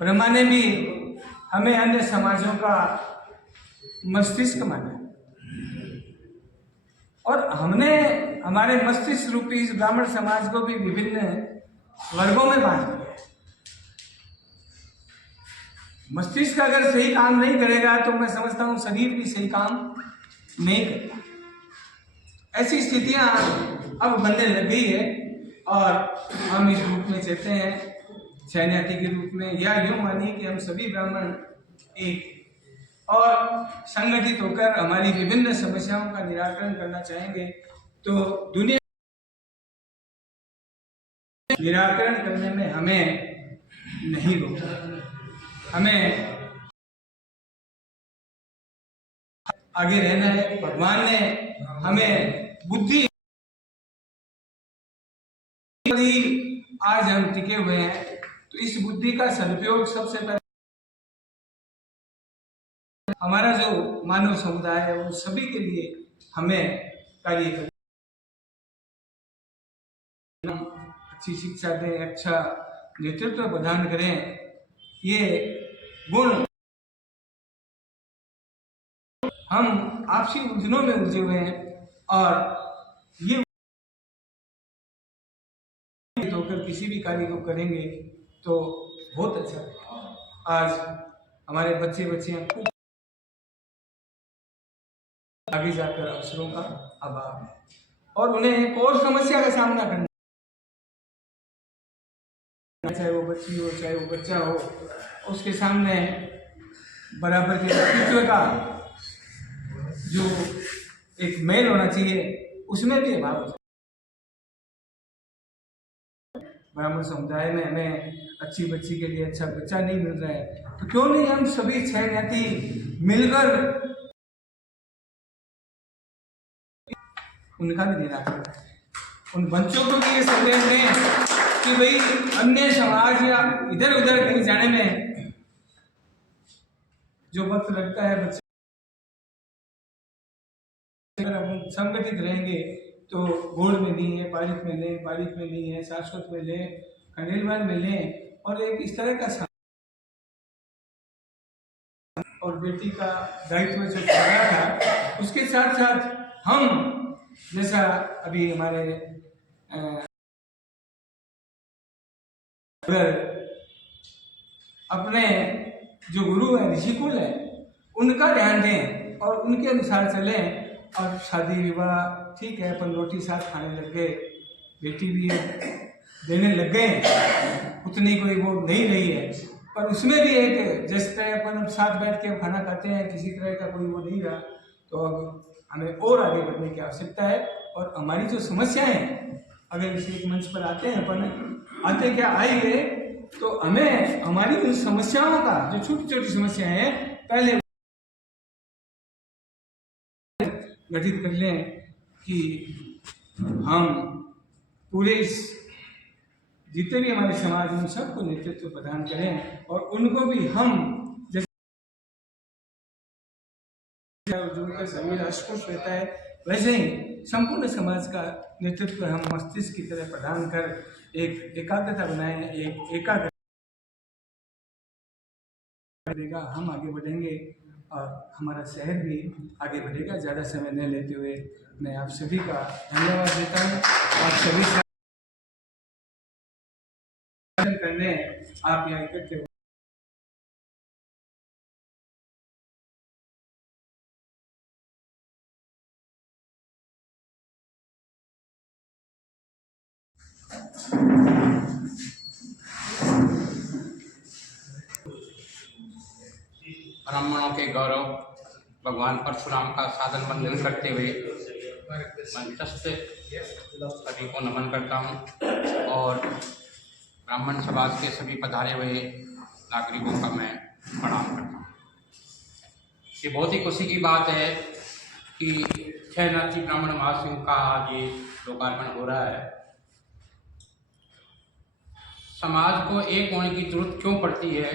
ब्रह्मा ने भी हमें अन्य समाजों का मस्तिष्क माना और हमने हमारे मस्तिष्क रूपी इस ब्राह्मण समाज को भी विभिन्न वर्गों में बांट दिया। मस्तिष्क अगर सही काम नहीं करेगा तो मैं समझता हूँ शरीर भी सही काम नहीं करता। ऐसी स्थितियां अब बनने लग गई है और हम इस रूप में चलते हैं शरणार्थी के रूप में, या यूँ मानिए कि हम सभी ब्राह्मण एक और संगठित होकर हमारी विभिन्न समस्याओं का निराकरण करना चाहेंगे तो दुनिया निराकरण करने में हमें नहीं रोकना, हमें आगे रहना है। भगवान ने हमें बुद्धि आज हम टिके हुए हैं तो इस बुद्धि का सदुपयोग सबसे पहले हमारा जो मानव समुदाय है उन सभी के लिए हमें कार्य करना, अच्छी शिक्षा दें, अच्छा नेतृत्व प्रदान करें। ये गुण हम आपसी उलझनों में उलझे हुए हैं और ये होकर किसी भी कार्य को करेंगे तो बहुत अच्छा। आज हमारे बच्चियां खूब आगे जाकर अवसरों का अभाव है और उन्हें एक और समस्या का सामना करना, चाहे वो बच्ची हो चाहे वो बच्चा हो, उसके सामने बराबर के व्यक्तित्व का जो एक मेल होना चाहिए उसमें भी अभाव है। ब्राह्मण समुदाय में हमें अच्छी बच्ची के लिए अच्छा बच्चा नहीं मिल रहा है तो क्यों नहीं हम सभी 6 ज्ञाति मिलकर उनका भी निराकरण करें। उन बच्चों को भी ये संदेश दें कि भाई अन्य समाज या इधर उधर कहीं जाने में जो वक्त लगता है बच्चे अगर हम संगठित रहेंगे तो गोड़ में नहीं है, पारिक में लें, पारिक में नहीं है, शाश्वत में लें, खंडेलवाल में लें और एक इस तरह का और बेटी का दायित्व जो छाया था उसके साथ साथ हम जैसा अभी हमारे अगर अपने जो गुरु है ऋषिकुल है उनका ध्यान दें और उनके अनुसार चलें और शादी विवाह ठीक है अपन रोटी साथ खाने लग गए, बेटी भी देने लग गए, उतनी कोई वो नहीं रही है पर उसमें भी एक जिस तरह अपन साथ बैठ के खाना खाते हैं किसी तरह का कोई वो नहीं रहा तो अब हमें और आगे बढ़ने की आवश्यकता है। और हमारी जो समस्याएं हैं अगर इस एक मंच पर आते हैं अपन आते क्या आएंगे तो हमें हमारी उन समस्याओं का जो छोटी छोटी समस्याएं हैं पहले गठित कर लें कि हम पूरे इस जितने भी हमारे समाज उन सबको नेतृत्व प्रदान करें और उनको भी हम जैसे शरीर अस्पष्ट रहता है वैसे ही संपूर्ण समाज का नेतृत्व हम मस्तिष्क की तरह प्रदान कर एक एकाग्रता बनाएं, एक एकाग्र बढ़ेगा, हम आगे बढ़ेंगे और हमारा शहर भी आगे बढ़ेगा। ज़्यादा समय न लेते हुए मैं आप सभी का धन्यवाद देता हूँ। आप सभी करने आप यहाँ इकट्ठे हो ब्राह्मणों के गौरव भगवान परशुराम का साधन वंदन करते हुए मंचस्थ सभी को नमन करता हूँ और ब्राह्मण समाज के सभी पधारे हुए नागरिकों का मैं प्रणाम करता हूँ। ये बहुत ही खुशी की बात है कि छहनाथी ब्राह्मण महासंघ का आज ये लोकार्पण हो रहा है। समाज को एक होने की जरूरत क्यों पड़ती है,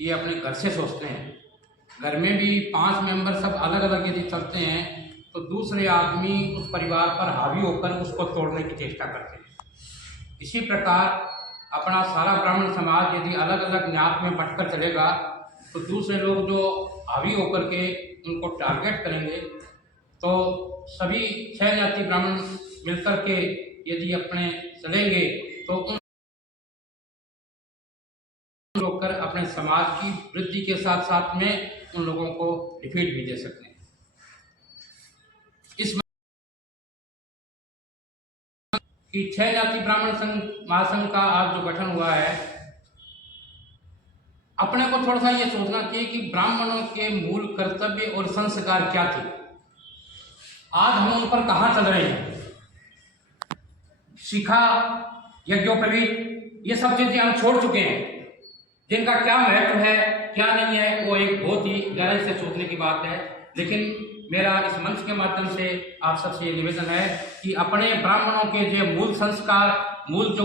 ये अपने घर से सोचते हैं। घर में भी 5 मेंबर सब अलग अलग यदि चलते हैं तो दूसरे आदमी उस परिवार पर हावी होकर उसको तोड़ने की चेष्टा करते हैं। इसी प्रकार अपना सारा ब्राह्मण समाज यदि अलग अलग न्यात में बंटकर चलेगा तो दूसरे लोग जो हावी होकर के उनको टारगेट करेंगे, तो सभी 6 जाति ब्राह्मण मिलकर के यदि अपने चलेंगे तो उन होकर अपने समाज की वृद्धि के साथ साथ में उन लोगों को डिफीट भी दे सकते हैं। इस कि 6 जाति ब्राह्मण संघ महासंघ का आज जो गठन हुआ है, अपने को थोड़ा सा ये सोचना चाहिए कि ब्राह्मणों के मूल कर्तव्य और संस्कार क्या थे, आज हम उन पर कहाँ चल रहे हैं। शिखा, यज्ञोपवीत, ये सब चीजें हम छोड़ चुके हैं। जिनका क्या महत्व है क्या नहीं है वो एक बहुत ही गहराई से सोचने की बात है। लेकिन मेरा इस मंच के माध्यम से आप सबसे ये निवेदन है कि अपने ब्राह्मणों के जो मूल संस्कार, मूल जो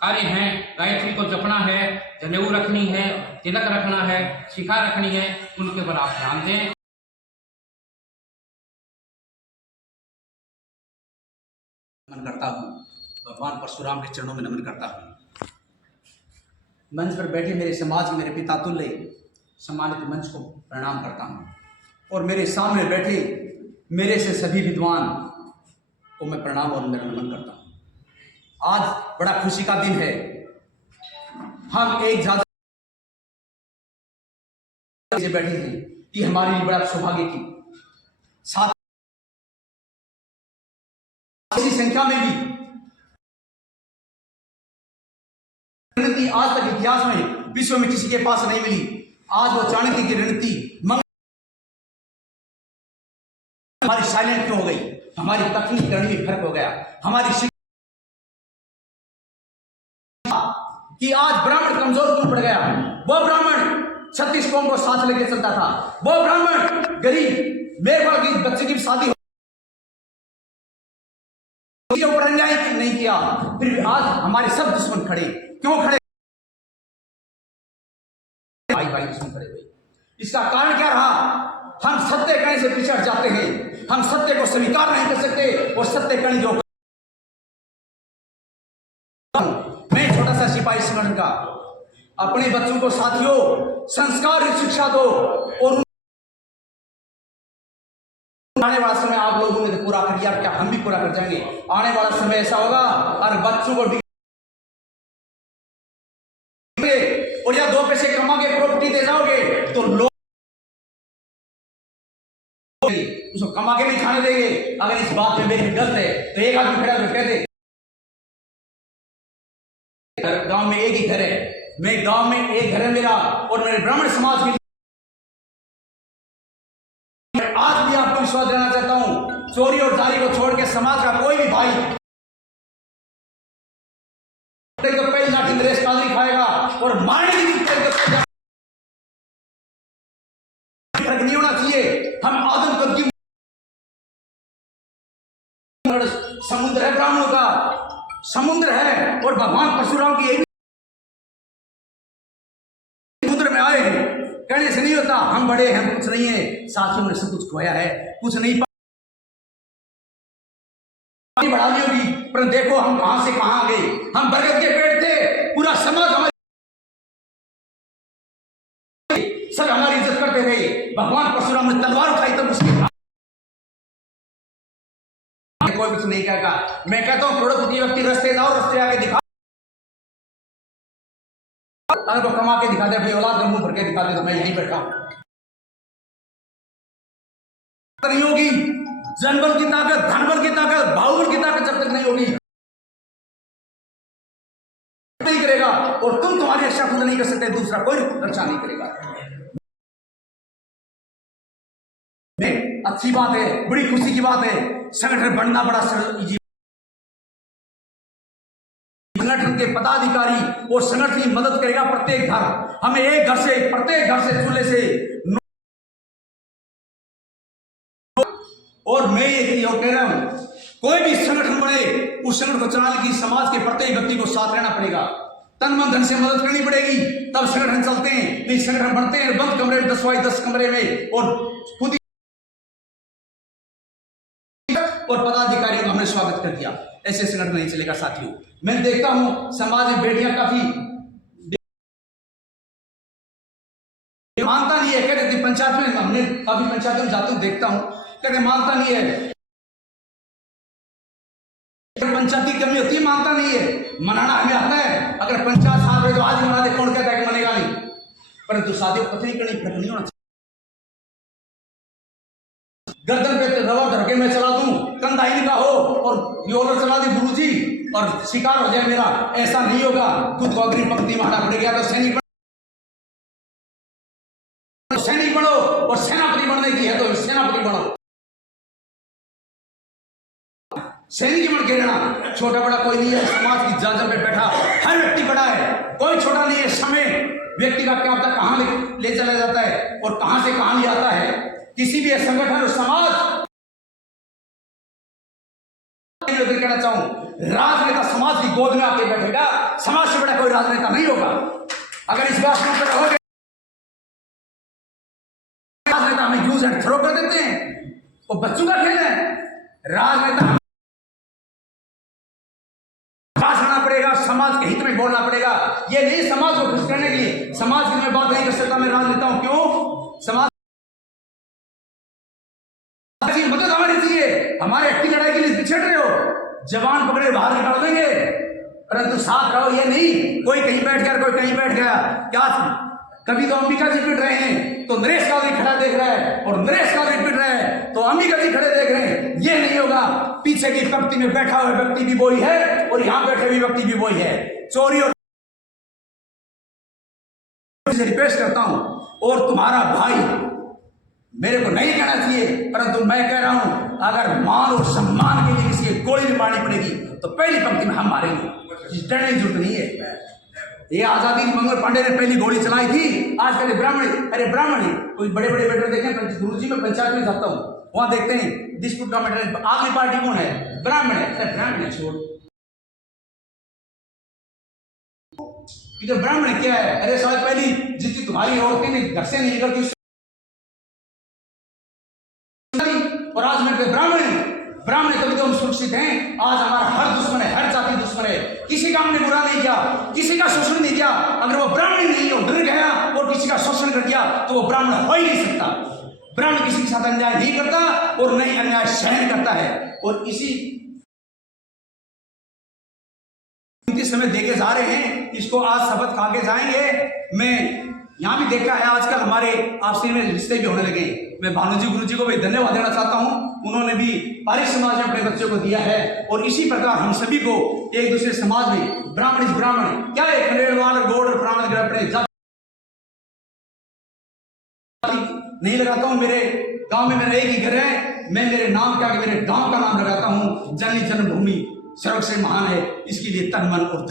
कार्य हैं, गायत्री को जपना है, जनेऊ रखनी है, तिलक रखना है, शिखा रखनी है, उनके ऊपर आप ध्यान दें। नमन करता हूँ, भगवान परशुराम के चरणों में नमन करता हूँ। मंच पर बैठे मेरे समाज के मेरे पिता तुल्य सम्मानित मंच को प्रणाम करता हूँ, और मेरे सामने बैठे मेरे से सभी विद्वान को मैं प्रणाम और नमन करता हूँ। आज बड़ा खुशी का दिन है। हम एक जाति से बैठे हैं, ये हमारे लिए बड़ा सौभाग्य की साथ इसी संख्या में भी रणनीति आज तक इतिहास में विश्व में किसी के पास नहीं मिली। आज वो चाणक्य की रणनीति हमारी साइलेंट क्यों हो गई, हमारी तकनीक करनी में फर्क हो गया, हमारी शिक्षा कि आज ब्राह्मण कमजोर क्यों पड़ गया। वो ब्राह्मण 36 कौम को साथ लेके चलता था, वो ब्राह्मण गरीब मेरे की बच्चे की शादी ऊपर अन्याय नहीं किया, फिर भी आज हमारे सब दुश्मन खड़े क्यों खड़े, भाई भाई दुश्मन खड़े हुए। इसका कारण क्या रहा, हम सत्य कहने से पिछड़ जाते हैं, हम सत्य को स्वीकार नहीं कर सकते, और सत्य कहने जो मैं छोटा सा सिपाही संगठन का अपने बच्चों को साथियों संस्कार शिक्षा दो, और आने वाला समय आप लोगों ने तो पूरा कर दिया, क्या हम भी पूरा कर जाएंगे। आने वाला समय ऐसा होगा और बच्चों को और या 2 पैसे कमा के प्रॉपर्टी दे जाओगे तो लोग उसको कमा के नहीं खाने देंगे। अगर इस बात में मेरी गलत है तो एक आदमी खड़ा होकर कह दे, गांव में एक ही घर है, मैं गांव में एक घर है मेरा, और मेरे ब्राह्मण समाज के आज भी आपको विश्वास देना चाहता हूं, चोरी और जारी को छोड़ के समाज का कोई भी भाई तो पहले लाठी नरेश कादरी खाएगा और मारने की फर्क नहीं होना चाहिए। हम आदम कद की समुद्र है, ब्राह्मणों का समुद्र है, और भगवान परशुराम की यही समुद्र में आए हैं। कहने से नहीं होता हम बड़े हैं, कुछ नहीं है, साथियों ने सब कुछ खोया है, कुछ नहीं बढ़ा दी होगी, पर देखो हम कहां से कहां गए। हम बरगद के पेड़ थे, पूरा समाज हमारे सब हमारी इज्जत करते थे। भगवान परशुराम ने तलवार उठाई तब उसकी कोई कुछ नहीं कहेगा। मैं कहता हूं करोड़पति व्यक्ति रास्ते जाओ, रास्ते आके दिखा, अगर वो कमा के दिखा दे, अपनी औलाद मुंह भर के दिखा दे, तो मैं यहीं बैठा नहीं होगी। जनबल की ताकत, धनबल की ताकत, बाहुबल की ताकत जब तक नहीं होगी नहीं करेगा, और तुम तुम्हारी रक्षा खुद नहीं कर सकते, दूसरा कोई रक्षा नहीं करेगा। अच्छी बात है, बड़ी खुशी की बात है, संगठन बनना बड़ा सरल। संगठन के पदाधिकारी और संगठन की मदद करेगा प्रत्येक घर। हमें एक घर से, प्रत्येक घर से चूल्हे से और मैं ये कह रहा हूं, कोई भी संगठन बने, उस संगठन को चलाने की समाज के प्रत्येक व्यक्ति को साथ रहना पड़ेगा, तन मन धन से मदद करनी पड़ेगी, तब संगठन चलते हैं। नहीं संगठन बढ़ते हैं बंद कमरे में 10 बाई 10 कमरे में, और खुद और पदाधिकारियों का हमने स्वागत कर दिया। ऐसे संगठन नहीं चलेगा साथियों। मैं देखता हूं समाज में बेटियां काफी मानता नहीं है, कहते थे पंचायत में, हमने काफी पंचायतों में जाते हुए देखता हूं, कहते मानता नहीं है, पंचायती कमी होती है, मानता नहीं है। मनाना हमें आता है, अगर 50 साल में तो आज मना दे, कौन कहता है कि मनेगा नहीं। परंतु साथियों कथनी करनी फर्क नहीं होना चाहिए। गर्दन पे रवा धर के मैं चला दूं, कंधाई का हो और योलर चला दी गुरुजी और शिकार हो जाए मेरा, ऐसा नहीं होगा। खुद को अग्नि पंक्ति में हटा पड़ेगा तो सैनिक बनो, और सेनापति बनने की है तो सेनापति बनो। सैनिक बन के रहना, छोटा बड़ा कोई नहीं है। समाज की जांच पे बैठा हर व्यक्ति बड़ा है, कोई छोटा नहीं है। समय व्यक्ति का क्या पता कहां ले चला जाता है और कहां से कहां ले आता है। किसी भी संगठन और समाज, कहना चाहूं, राजनेता समाज की गोद में आके बैठेगा, समाज से बड़ा कोई राजनेता नहीं होगा। अगर इस बात पर रहोगे, राजनेता हमें यूज एंड थ्रो कर देते हैं, वो बच्चों का खेल है। राजनेता पड़ेगा, समाज के हित में बोलना पड़ेगा। ये नहीं समाज को खुश करने के लिए, समाज की मैं बात नहीं कर सकता, मैं राजनेता हूं। क्यों? समाज की मदद हमारी चाहिए। हमारे हक की लड़ाई के लिए पिछड़ रहे हो, जवान पकड़े बाहर निकाल देंगे, परंतु साथ रहो। ये नहीं कोई कहीं बैठ गया, कोई कहीं बैठ गया। क्या कभी तो अंबिका जी पिट रहे हैं तो नरेश का भी खड़ा देख रहा है, और नरेश का भी पिट रहा है तो अंबिका जी खड़े देख रहे हैं। ये नहीं होगा। पीछे की पंक्ति में बैठा हुआ व्यक्ति भी वही है और यहां बैठे हुए व्यक्ति भी वही है। चोरी और रिक्वेस्ट करता हूं, और तुम्हारा भाई मेरे को नहीं कहना चाहिए, परंतु मैं कह रहा हूं, अगर मान और सम्मान के लिए किसी गोली भी मारनी पड़ेगी तो पहली पंक्ति में हम मारेंगे। डरने की जरूरत नहीं है। ये आजादी मंगल पांडे ने पहली गोली चलाई थी। आजकल ब्राह्मण, अरे ब्राह्मण कोई बड़े बड़े बेटे देखें, गुरुजी में पंचायत में जाता हूं, वहां देखते हैं डिस्प्यूट का मैटर, आखिरी पार्टी कौन है? ब्राह्मण है। अरे ब्राह्मण है छोड़, इधर ब्राह्मण क्या है? अरे साल पहली जितनी तुम्हारी औरतें ने घर से नहीं निकलती, और आज मैं ब्राह्मण तभी तो हम सुरक्षित हैं। आज हमारा हर दुश्मन है, हर जाति दुश्मन है। किसी का हमने बुरा नहीं किया, किसी का शोषण नहीं किया। अगर वो ब्राह्मण नहीं हो, डर गया और किसी का शोषण कर दिया तो वो ब्राह्मण हो ही नहीं सकता। ब्राह्मण किसी के साथ अन्याय नहीं करता और नहीं अन्याय सहन करता है। और इसी समय देके जा रहे हैं, इसको आज शपथ खा के जाएंगे। मैं यहाँ भी देखा है आजकल हमारे आपसी में रिश्ते भी होने लगे। मैं भानुजी गुरुजी को भी धन्यवाद देना चाहता हूँ, उन्होंने भी पारिक समाज में अपने बच्चों को दिया है। और इसी प्रकार हम सभी को एक दूसरे समाज में ब्राह्मण क्या है, खंडेलवाल गौड़ और ब्राह्मण अपने नहीं लगाता हूँ। मेरे गांव में मेरा एक ही घर है, मैं मेरे नाम क्या मेरे गांव का नाम लगाता हूँ। जननी जन्मभूमि सर्व से महान है, इसके लिए तन मन और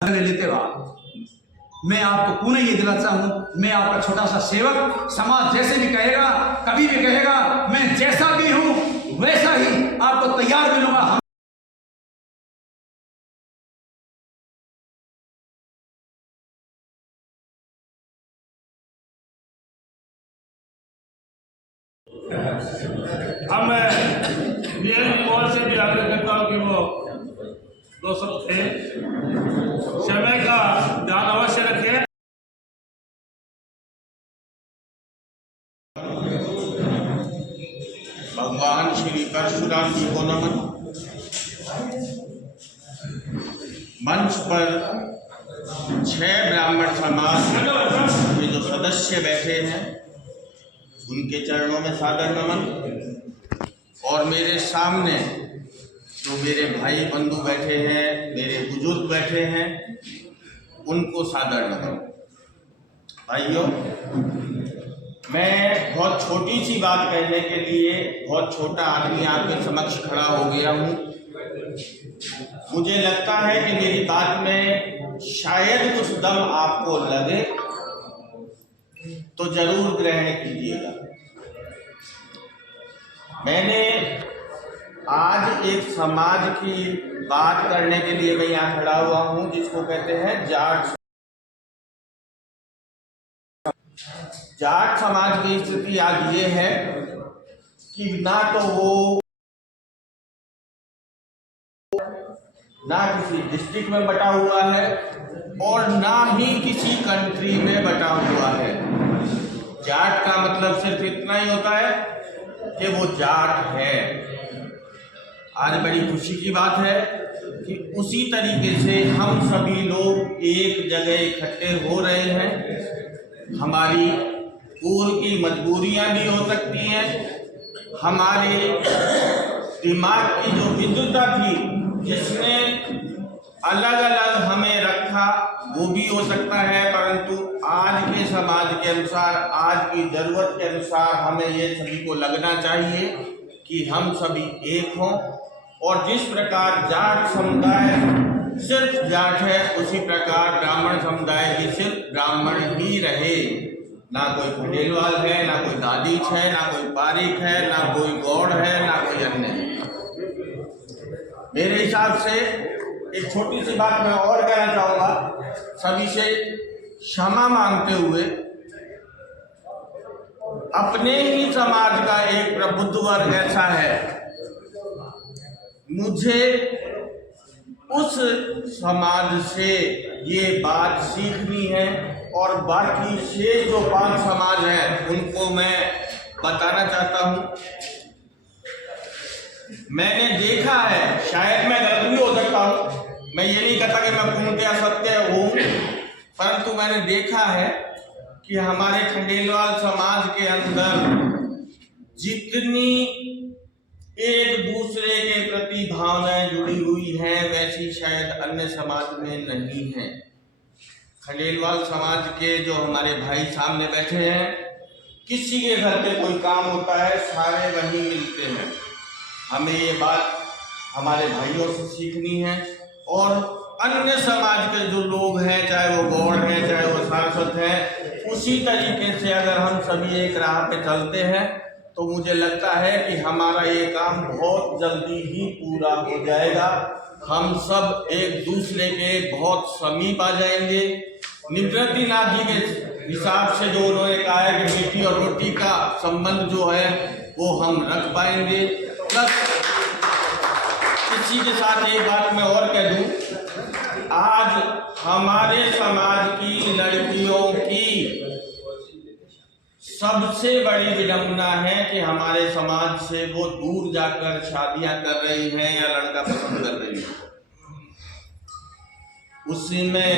धन लेते हुआ मैं आपको पुनः ये दिलाना चाहूं, मैं आपका छोटा सा सेवक। समाज जैसे भी कहेगा, कभी भी कहेगा, मैं जैसा भी हूं वैसा ही आपको तैयार मिलूंगा। अब मैं मोहन से भी आग्रह करता हूँ कि वो 2 शब्द थे, समय का ध्यान अवश्य रखें। भगवान श्री परशुराम जी को नमन। मंच पर 6 ब्राह्मण समाज के जो सदस्य बैठे हैं उनके चरणों में सादर नमन, और मेरे सामने जो मेरे भाई बंधु बैठे हैं, मेरे बुजुर्ग बैठे हैं, उनको सादर नमन। भाइयों, मैं बहुत छोटी सी बात कहने के लिए बहुत छोटा आदमी आपके समक्ष खड़ा हो गया हूँ। मुझे लगता है कि मेरी बात में शायद कुछ दम आपको लगे तो जरूर ग्रहण कीजिएगा। मैंने आज एक समाज की बात करने के लिए मैं यहाँ खड़ा हुआ हूँ जिसको कहते हैं जाट। जाट समाज की स्थिति आज ये है कि ना तो वो ना किसी डिस्ट्रिक्ट में बटा हुआ है और ना ही किसी कंट्री में बटा हुआ है। जाट का मतलब सिर्फ इतना ही होता है कि वो जाट है। आज बड़ी खुशी की बात है कि उसी तरीके से हम सभी लोग एक जगह इकट्ठे हो रहे हैं। हमारी पूर्व की मजबूरियां भी हो सकती हैं, हमारे दिमाग की जो विद्युता थी जिसने अलग अलग हमें रखा वो भी हो सकता है, परंतु आज के समाज के अनुसार, आज की जरूरत के अनुसार हमें ये सभी को लगना चाहिए कि हम सभी एक हों। और जिस प्रकार जाट समुदाय सिर्फ जाट है, उसी प्रकार ब्राह्मण समुदाय भी सिर्फ ब्राह्मण ही रहे। ना कोई खंडेलवाल है, ना कोई दादीच है, ना कोई पारिक है, ना कोई गौड़ है, ना कोई अन्य है। मेरे हिसाब से एक छोटी सी बात मैं और कहना चाहूँगा, सभी से क्षमा मांगते हुए, अपने ही समाज का एक प्रबुद्ध वर्ग ऐसा है, मुझे उस समाज से ये बात सीखनी है और बाकी शेष जो 5 समाज हैं उनको मैं बताना चाहता हूँ। मैंने देखा है, शायद मैं गलत भी हो सकता हूँ, मैं ये नहीं कहता कि मैं पूर्णतया सत्य हूँ, परंतु मैंने देखा है कि हमारे खंडेलवाल समाज के अंदर जितनी एक दूसरे के प्रति भावनाएं जुड़ी हुई हैं वैसी शायद अन्य समाज में नहीं है। खंडेलवाल समाज के जो हमारे भाई सामने बैठे हैं, किसी के घर पे कोई काम होता है सारे वहीं मिलते हैं। हमें ये बात हमारे भाइयों से सीखनी है और अन्य समाज के जो लोग हैं, चाहे वो गौड़ हैं, चाहे वो सारस्वत हैं, उसी तरीके से अगर हम सभी एक राह पे चलते हैं तो मुझे लगता है कि हमारा ये काम बहुत जल्दी ही पूरा हो जाएगा। हम सब एक दूसरे के बहुत समीप आ जाएंगे। निवृत्तिनाथ जी के हिसाब से जो उन्होंने कहा है कि मीठी और रोटी का संबंध जो है वो हम रख पाएंगे। प्लस इसी के साथ एक बात मैं और कह दूं, आज हमारे समाज की लड़कियों की सबसे बड़ी विडंबना है कि हमारे समाज से वो दूर जाकर शादियां कर रही हैं या लड़का पसंद कर रही हैं। उसी में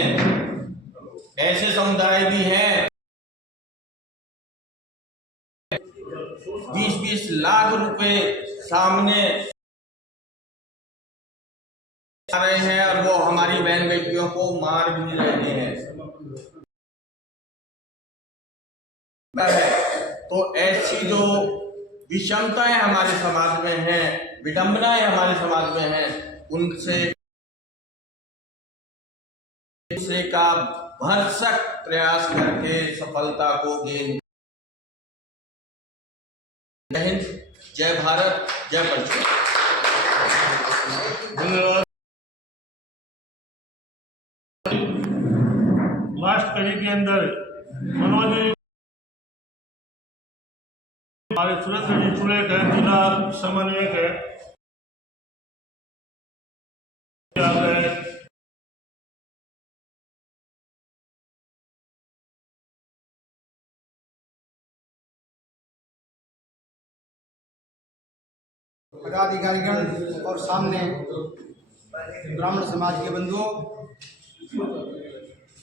ऐसे समुदाय भी हैं 20-20 लाख रुपए सामने आ रहे हैं और वो हमारी बहन बेटियों को मार भी रहे हैं। तो ऐसी जो विषमताएं हमारे समाज में हैं, विडंबनाएं हमारे समाज में हैं, उनसे का भरसक प्रयास करके सफलता को गेन। जय हिंद, जय भारत, जय परशुराम। धन्यवाद। लास्ट कड़ी के अंदर मनोज हमारे सुरेंद्र जी चुड़ैक है, जिला समन्वयक है। पदाधिकारीगण और सामने ब्राह्मण समाज के बंधुओं,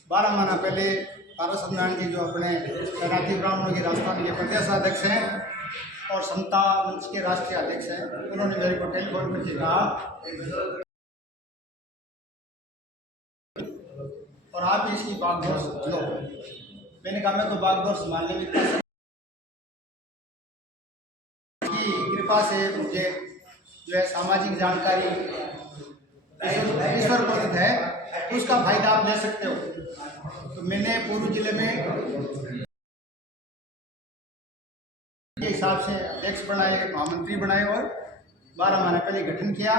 12 महीना पहले पारस सत्यनारायण जी जो अपने शरणार्थी ब्राह्मणों के राजस्थान के प्रदेशाध्यक्ष हैं और समता मंच के राष्ट्रीय अध्यक्ष हैं, उन्होंने मेरे को टेलीफोन करके कहा और आप इसकी बागडोर संभाल लो। मैंने कहा मैं तो बागडोर संभालने में की कृपा से मुझे जो है सामाजिक जानकारी ईश्वर प्रदत्त है, उसका फायदा आप ले सकते हो। तो मैंने पूर्व जिले में के हिसाब से अध्यक्ष बनाए, महामंत्री बनाए और 12 महीने पहले गठन किया।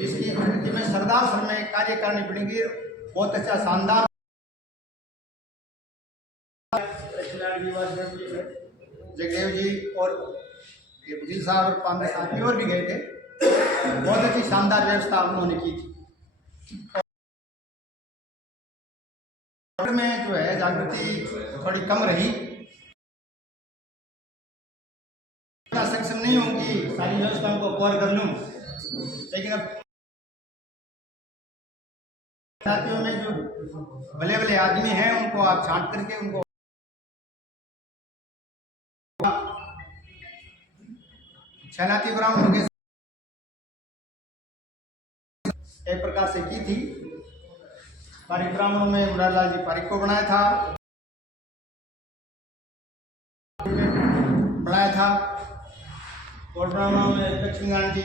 इसकी प्रकृति में सरदार सर में कार्यकारिणी बनेगी, बहुत अच्छा शानदार। जगदेव जी और वकील साहब और 5 आदमी और भी गए थे। बहुत अच्छी शानदार व्यवस्था उन्होंने की थी। में जो है जागृति थोड़ी कम रही, सक्षम नहीं होंगी सारी व्यवस्थाओं को कवर कर लूं, लेकिन अब साथियों में जो भले भले आदमी हैं उनको आप छांट करके उनको शरणार्थी ब्राह्मणों के एक प्रकार से की थी। पारिक ब्राह्मणों में मुरारलाल जी पारिक को बनाया था और ब्राह्मणों में लक्ष्मीनारायण जी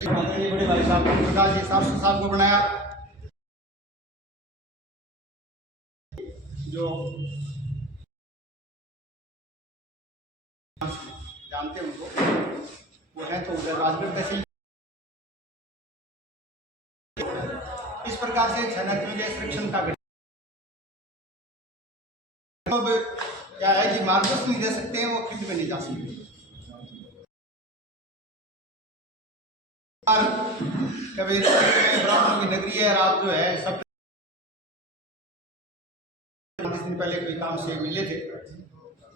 बड़े भाई साहब प्रकाश जी साहब को बनाया, जो जानते हैं उनको, वो है तो उधर राजगढ़ तहसील। इस प्रकार से शरणार्थियों के संरक्षण का क्या है कि मार्गदर्शन नहीं दे सकते हैं, वो फील्ड में नहीं जा सकते। कभी ब्राह्मणों की नगरी है, आप जो है सब 10 दिन पहले कोई काम से मिले थे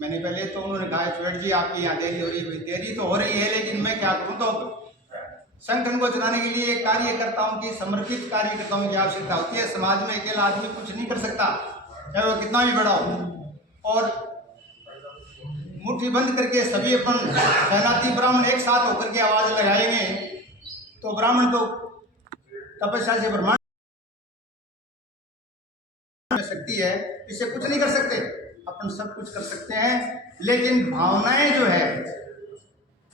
मैंने पहले, तो उन्होंने कहा चौड़ जी आपकी यहाँ देरी हो रही है। देरी तो हो रही है, लेकिन मैं क्या करूँ, तो संगठन को चलाने के लिए कार्यकर्ताओं की समर्पित कार्यकर्ताओं की आवश्यकता होती है। समाज में अकेला आदमी कुछ नहीं कर सकता, चाहे वो कितना भी बड़ा हो। और मुट्ठी बंद करके सभी अपन शरणार्थी ब्राह्मण एक साथ होकर के आवाज लगाएंगे तो ब्राह्मण तो तपस्या से ब्रह्मांड शक्ति है, इससे कुछ नहीं कर सकते। अपन सब कुछ कर सकते हैं, लेकिन भावनाएं जो है,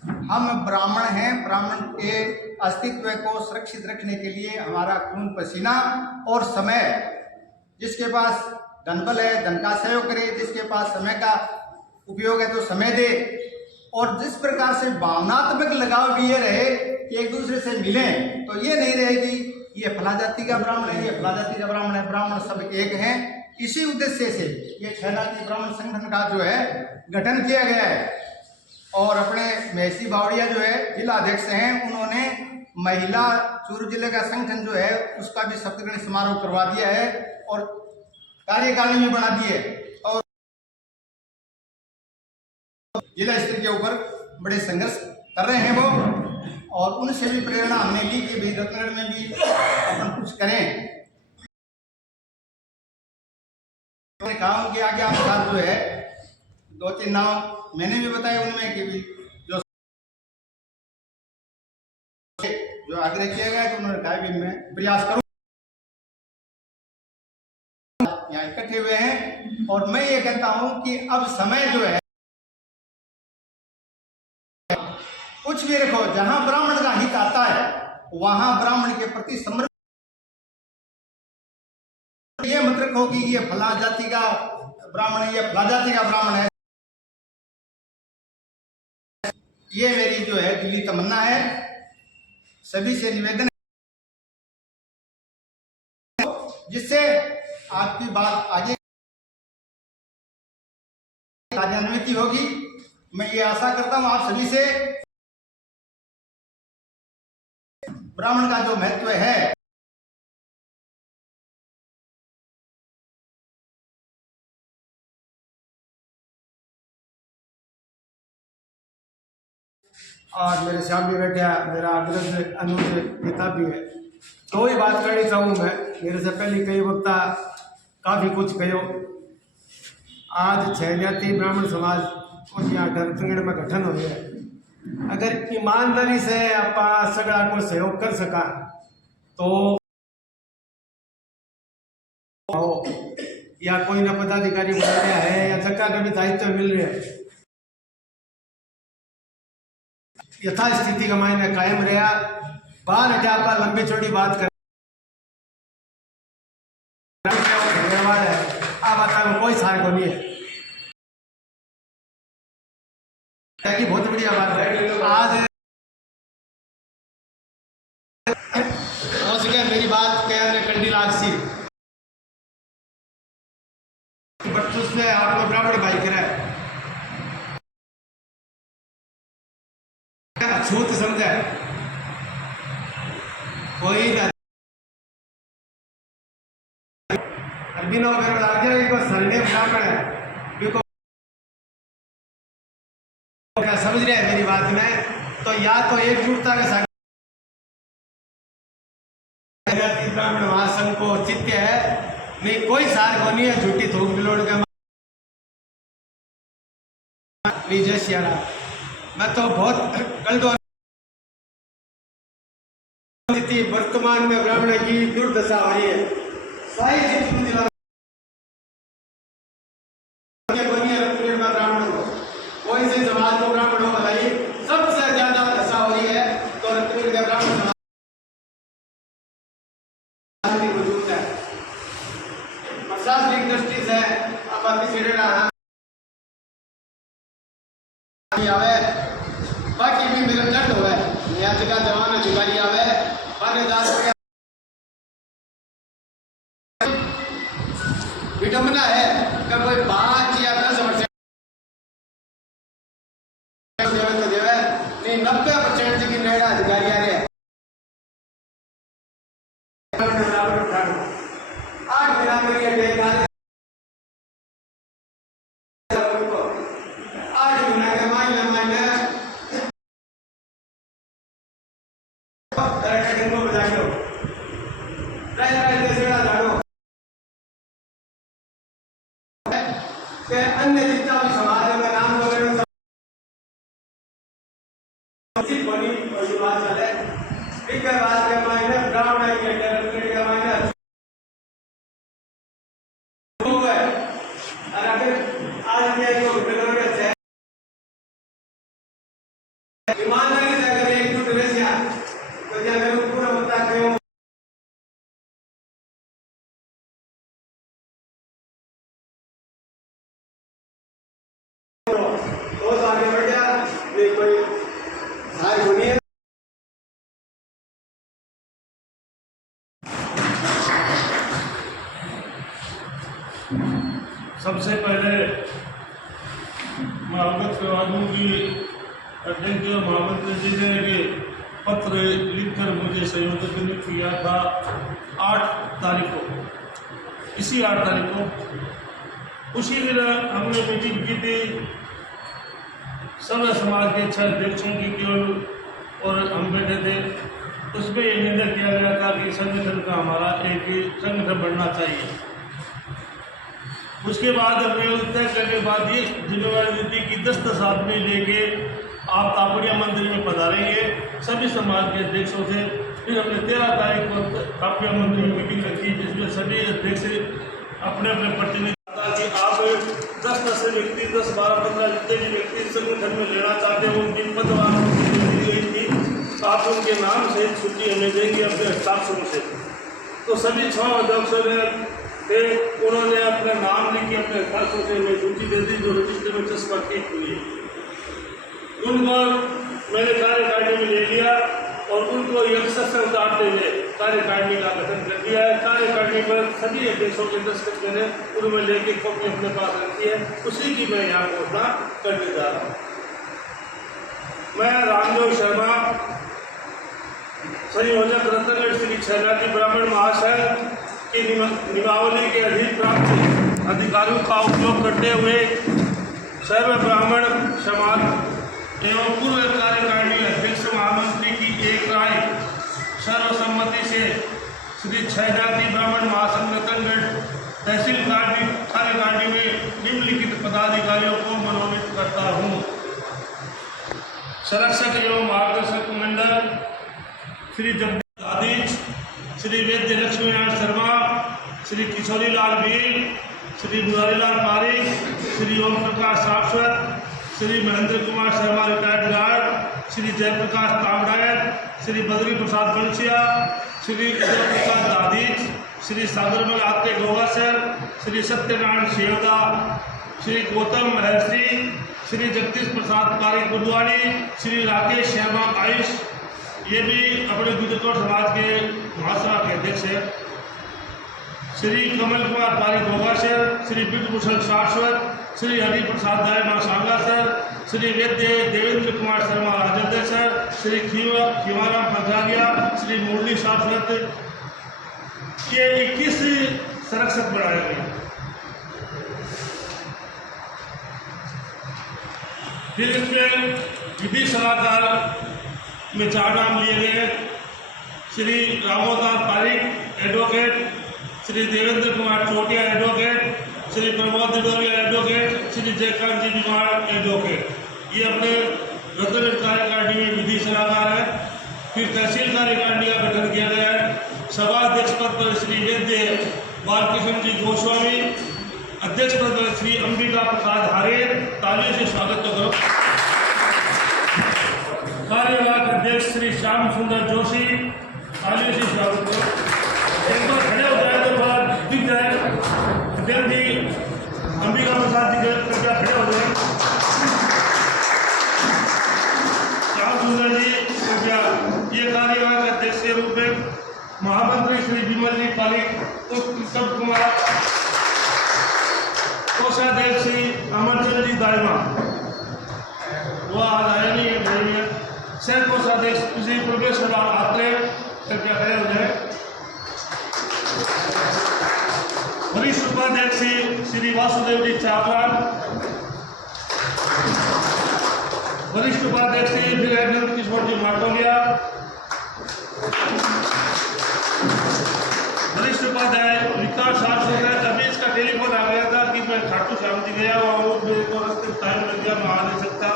हम ब्राह्मण हैं, ब्राह्मण के अस्तित्व को सुरक्षित रखने के लिए हमारा खून पसीना और समय, जिसके पास धन बल है धन का सहयोग करे, जिसके पास समय का उपयोग है तो समय दे, और जिस प्रकार से भावनात्मक लगाव भी ये रहे कि एक दूसरे से मिलें, तो ये नहीं रहे कि ये फला जाति का ब्राह्मण है, ये फला जाति का ब्राह्मण है, ब्राह्मण सब एक हैं। इसी उद्देश्य से ये शरणार्थी ब्राह्मण संगठन का जो है गठन किया गया है। और अपने महसी बावड़िया जो है जिला अध्यक्ष हैं, उन्होंने महिला चूरू जिले का संगठन जो है उसका भी शपथग्रहण समारोह करवा दिया है और कार्यकारिणी भी बना दी है, और जिला स्तर के ऊपर बड़े संघर्ष कर रहे हैं वो। और उनसे भी प्रेरणा हमने ली कि भाई रत्नगढ़ में भी अपन कुछ करें। मैंने कहा उनके आगे आप साथ जो है 2-3 नाम मैंने भी बताया उनमें कि जो आग्रह किया गया, तो उन्होंने कहा भी मैं प्रयास करूं। यहाँ इकट्ठे हुए हैं और मैं ये कहता हूं कि अब समय जो है, कुछ भी रखो, जहां ब्राह्मण का हित आता है वहां ब्राह्मण के प्रति समर्पण। ये मत रखो कि ये फला जाति का ब्राह्मण है, ये फला जाति का ब्राह्मण है। ये मेरी जो है दिली तमन्ना है, सभी से निवेदन है, जिससे आपकी बात आगे कार्यान्वित होगी। मैं ये आशा करता हूं आप सभी से, ब्राह्मण का जो महत्व है और मेरे सामने बैठा मेरा अग्रज अनुज पिता भी है, तो ही बात करनी चाहूँ मैं। मेरे से पहले कई वक्ता काफ़ी कुछ कहो। आज शरणार्थी ब्राह्मण समाज और यहाँ रत्नगढ़ में गठन हो गया। अगर ईमानदारी से आप सगड़ा को सहयोग कर सका तो या कोई ना पदाधिकारी बन गया है या जगह का भी दायित्व मिल रहा है, यथास्थिति का मायने कायम रहा। बाहर हटे आप लंबी चौड़ी बात कर कोई सार को नहीं है। की बहुत बढ़िया बात है। आज हो सके मेरी बात कहने कंडी लाग सी बच्चों से आपको ब्राह्मण भाई कराए छूत समझे कोई बिना वगैरह लाग जाएगा को संडे ब्राह्मण है बिको समझ रहे हैं मेरी बात में। तो या तो एकजुटता के साथ ब्राह्मण महासंघ को चित्य है, नहीं कोई सार को नहीं है झूठी थूक बिलोड़ के जय सियारा। मैं तो बहुत कल दो वर्तमान में ब्राह्मण की दुर्दशा हो रही है। ब्राह्मण को कोई से समाज को ब्राह्मण हो बताइए सबसे ज्यादा दशा हो रही है तो रत्नवीर के ब्राह्मण समाज मौजूद है। प्रशासनिक दृष्टि से अब आवे बाकी भी मेरा दंड हुआ है नया जगह जवान अधिकारी आवे विडम्बना है कि कोई 5 या 10% तो देवे नहीं 90% की नया अधिकारी आ रहे 8 दिन में ये डेट आ रहे 8 दिन के मायने करेक्ट को बजा लो राइट सेड़ा झाड़ो के अन्य जितना भी समाज में नाम वगैरह उचित बनी और ये बात चले ठीक है। बात के मायने ब्राह्मण के टेरिटरी के मायने है और अगर आज के जो विद्रोह है ईमानदारी से अगर एक जुट रह तो अगर पूरा मुद्दा क्यों तो आगे बढ़ गया ये कोई हार होनी है। सबसे पहले मैं अवगत करवा दूँ कि अध्यक्ष महामंत्री जी ने पत्र लिखकर मुझे संयोजक नियुक्त किया था 8 तारीख को। इसी 8 तारीख को उसी दिन हमने मीटिंग की थी सब समाज के 6 अध्यक्षों की केवल और हम बैठे थे। उसमें ये निर्णय किया गया था कि संगठन का हमारा एक संगठन बनना चाहिए। उसके बाद हमने तय करने के बाद ये जिम्मेवारी दी कि 10 आदमी लेके आप तापड़िया मंदिर में पधारेंगे सभी समाज के अध्यक्षों से। फिर हमने 13 तारीख को तापड़िया मंदिर में मीटिंग रखी जिसमें सभी अध्यक्ष अपने अपने प्रतिनिधि कि आप 10 व्यक्ति 10, 12, 15 जितने भी व्यक्ति संगठन में लेना चाहते हैं उनकी पदवार दी गई थी। आप उनके नाम से सूची हमें देंगे अपने हस्ताक्षरों से। तो सभी 6 अध्यक्षों ने थे उन्होंने अपने नाम लिखे अपने हस्ताक्षरों से हमें सूची दे दी जो रजिस्टर में चस्पा की हुई। उनको मैंने कार्यकारिणी में ले लिया और उनको यक्षर से उतारते हुए कार्यकारिणी का गठन कर दिया है। कार्यकारिणी पर सभी अध्यक्षों के दस्तखत मैंने उनमें लेके कॉपी अपने पास रखी है, उसी की मैं यहाँ घोषणा करने जा रहा हूँ। मैं रामदेव शर्मा संयोजक रत्नगढ़ श्री छेनाती ब्राह्मण महासंघ की नियमावली के अधीन प्राप्त अधिकारियों का उपयोग करते हुए सर्व ब्राह्मण समाज एवं पूर्व कार्यकारिणी अध्यक्ष महामंत्री की एक राय सर्वसम्मति से श्री छेनाती ब्राह्मण महासंघ रतनगढ़ तहसील कार्यकारिणी में निम्नलिखित पदाधिकारियों को मनोनीत करता हूँ। संरक्षक एवं मार्गदर्शक मंडल श्री जगदीश आदिच, श्री वैद्य लक्ष्मीनारायण शर्मा, श्री किशोरी लाल भील, श्री मुरारीलाल पारिक, श्री ओम प्रकाश शाश्वत, श्री महेंद्र कुमार शर्मा रिटायर्ड गार्ड, श्री जयप्रकाश तामड़ायत, श्री बद्री प्रसाद बंसिया, श्री उदय प्रसाद दादीच, श्री सागरमल आत्ते गोवासर, श्री सत्यनारायण शेवदा, श्री गौतम महर्षि, श्री जगदीश प्रसाद पारिक बुधवाड़ी, श्री राकेश शर्मा आयुष, ये भी अपने गुजरकोट समाज के महासभा के अध्यक्ष है। श्री कमल कुमार पारिक गोगासर, श्री बिटभूषण शाश्वत, श्री हरि प्रसाद दायमा सांगा सर, श्री वैद्य देवेंद्र कुमार शर्मा राजद्र सर, श्री खीवाराम पंजाबिया, श्री मुरली शाश्वत, ये 21 संरक्षक बनाए गए। फिर इसमें विधि सलाहकार में 4 नाम लिए गए। श्री रामोदास पारिक एडवोकेट, श्री देवेंद्र कुमार चोटिया एडवोकेट, श्री प्रमोद डिडोरिया एडवोकेट, श्री जयकांत जी बीमार एडवोकेट, ये अपने रतन कार्यकारिणी में विधि सलाहकार है। फिर तहसील कार्यकारिणी का गठन किया गया है। सभा अध्यक्ष पद पर श्री वैद्य बालकृष्ण जी गोस्वामी, अध्यक्ष पद पर श्री अंबिका प्रसाद हारे, तालियों से स्वागत करो। कार्यवाहक अध्यक्ष श्री श्याम सुंदर जोशी, तालियों से स्वागत करो। एक बार खड़े हो जाए तो थोड़ा दिख जाए। अध्यक्ष जी अंबिका प्रसाद जी कृपया खड़े हो जाए। श्याम सुंदर जी कृपया। ये कार्यवाहक अध्यक्ष के रूप में महामंत्री श्री विमल जी पारिक, उत्तम कुमार, कोषाध्यक्ष श्री अमरचंद जी दायमा, वो आज आए नहीं है। सह कोषाध्यक्ष श्री प्रोफेसर आत्रे, कृपया खड़े हो जाए। वरिष्ठ उपाध्यक्ष श्री वासुदेव जी चावलान, वरिष्ठ उपाध्यक्ष श्री वीरेंद्र किशोर जी माटोलिया, वरिष्ठ उपाध्याय विकास शास्त्री है। अभी इसका टेलीफोन आ गया था कि मैं खाटू श्याम जी गया और मेरे को रस्ते टाइम लग गया, मैं आ नहीं सकता।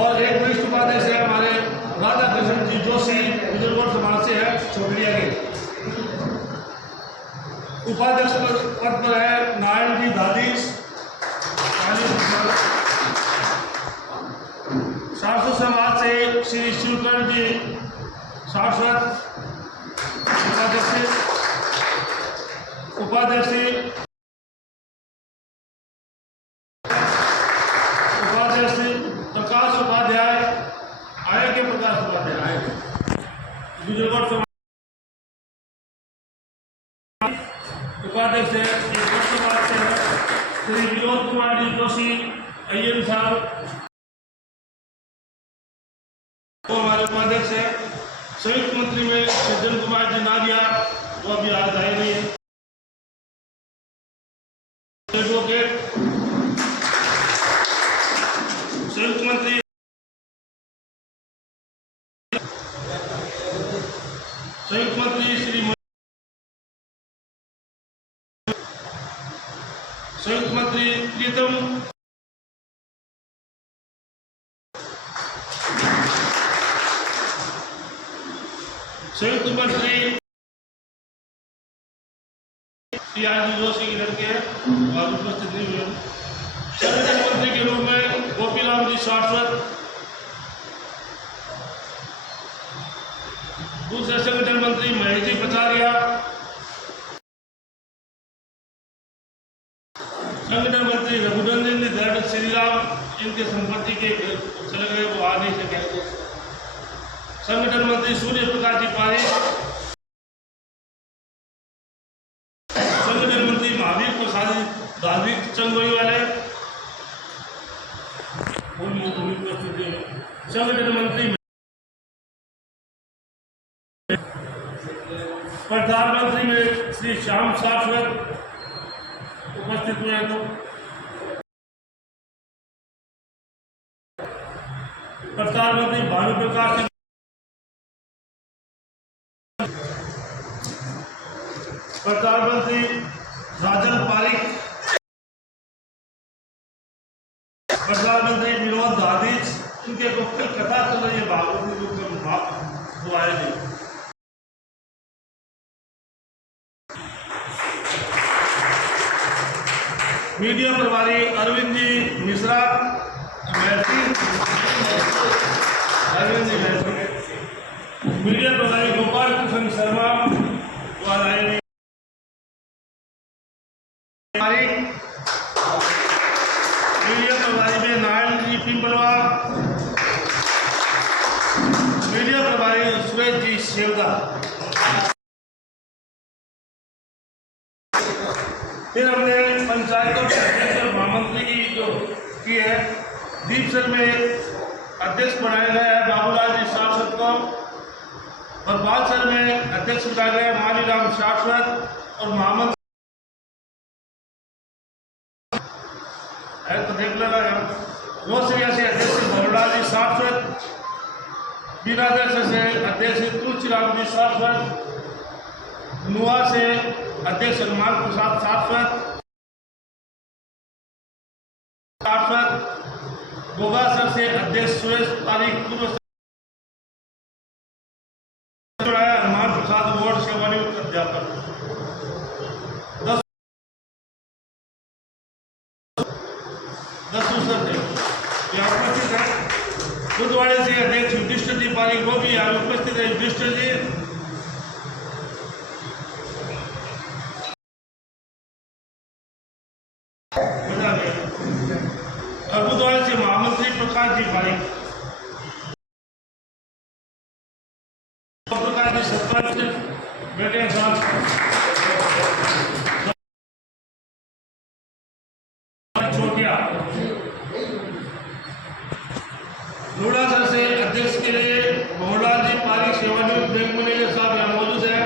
और एक वरिष्ठ उपाध्यक्ष है हमारे राधा कृष्ण जी जोशी, गुजरकोट समाज से है, छोकरिया के। उपाध्यक्ष पद पर है नारायण जी दादीश, शाश्वत समाज से श्री शिवकर्ण जी शाश्वत उपाध्यक्ष प्रकाश उपाध्याय, आए के प्रकाश उपाध्याय गुजरकोट समाज उपाध्यक्ष है। श्री विनोद कुमार जी जोशी अय्यर साहब, वो हमारे उपाध्यक्ष है। संयुक्त मंत्री में सज्जन कुमार जी नादिया, वो अभी आज आए नहीं है। एडवोकेट संयुक्त मंत्री श्री संयुक्त मंत्री प्रीतम, संयुक्त मंत्री आरजी जोशी के लड़के हैं, और उपस्थित नहीं हुए। संगठन मंत्री के रूप में गोपीराम जी शाश्वत, दूसरे संगठन मंत्री महेश जी पचारिया, संगठन मंत्री रघुनंदन जी दयानंद श्रीराम, इनके संपत्ति के चले गए, वो आ नहीं सके। संगठन मंत्री सूर्य प्रकाश जी पारिक, संगठन मंत्री महावीर प्रसाद धार्मिक चंगोई वाले, संगठन मंत्री प्रधानमंत्री में श्री श्याम शाश्वत उपस्थित हुए हैं। तो प्रधानमंत्री भानु प्रकाश, प्रधानमंत्री राजन पारिक, प्रधानमंत्री विनोद दादीज, इनके गुप्त कथा चल रही है भागवती जो आए नहीं। मीडिया प्रभारी अरविंद जी मिश्रा, मीडिया प्रभारी गोपाल कृष्ण शर्मा, मीडिया प्रभारी में नारायण सुरेश जी शेवदा। फिर हमने पंचायतों के अध्यक्ष और महामंत्री की जो की है, दीपसर में अध्यक्ष बनाया गया है बाबूलाल जी शाश्वत को, और बालसर में अध्यक्ष बनाया गया है मालीराम शाश्वत, और महामंत्री है तो देख लेना है। रोसरिया से अध्यक्ष भवरलाल जी शाश्वत, बीनादर से अध्यक्ष तुलसीराम जी शाश्वत, नुआ से अध्यक्ष सलमान प्रसाद शाश्वत, गोगासर से अध्यक्ष सुरेश तारीख पूर्व हनुमान प्रसाद वार्ड सेवानिवृत्त अध्यापक। 10 से यहाँ उपस्थित है। बुधवाड़े से अध्यक्ष युधिष्ठिर जी पारिक, वो भी यहाँ उपस्थित है। युधिष्ठिर जी, और बुधवार से महामंत्री प्रकाश जी पारिक, प्रकाश जी सरपंच बैठे छोटिया। लोढ़ासर से अध्यक्ष के लिए भवरलाल जी पारिक सेवानिवृत्त बैंक मैनेजर साहब यहाँ मौजूद है।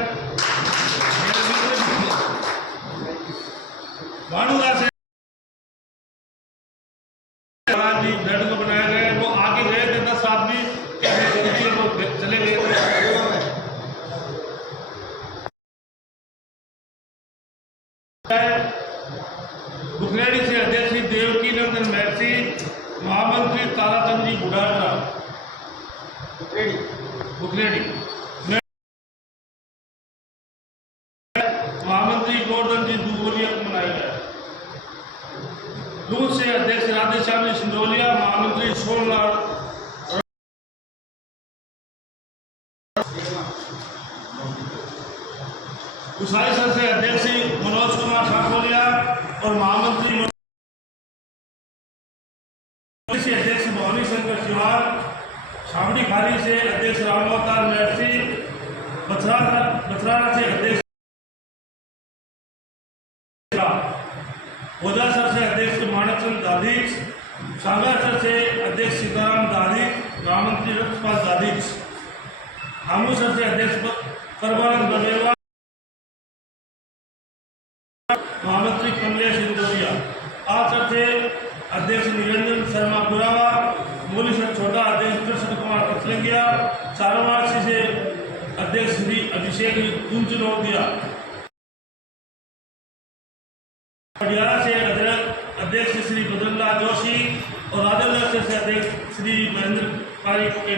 भानुदा से बैठक को बनाया गया है, वो आगे गए थे 10 आदमी वो चले गए थे। बुखलेड़ी से अध्यक्ष देवकी नंदन महर्षि, महामंत्री ताराचंद जी बुढ़ाटा बुखलेड़ी, महामंत्री गोवर्धन जी दुगोलिया को मनाया गया। दूर से अध्यक्ष राधेश्याम जी सिंधोलिया, महामंत्री सोमनाथ, उसाईसर से अध्यक्ष मनोज कुमार साकोलिया और महामंत्री से अध्यक्ष भवानी शंकर शिवार, छावड़ी खाली से अध्यक्ष रामअवतार महर्षि, बथराना से अध्यक्ष ओजासर से अध्यक्ष मानकचंद दादीच, सांगासर से अध्यक्ष सीताराम दादीच, महामंत्री रक्षपाल दादीच, आमूसर से अध्यक्ष करवानंद बमेवा, महामंत्री कमलेश इंदौरिया, आसर से अध्यक्ष निरंजन शर्मा बुरावा, मोलीसर छोटा अध्यक्ष कृष्ण कुमार कथलंगिया, चारवासी से अध्यक्ष श्री अभिषेक कुंजनौदिया, पटियाला से अध्यक्ष श्री बद्रीलाल जोशी और राजेंद्र से अध्यक्ष श्री महेंद्र पारिक के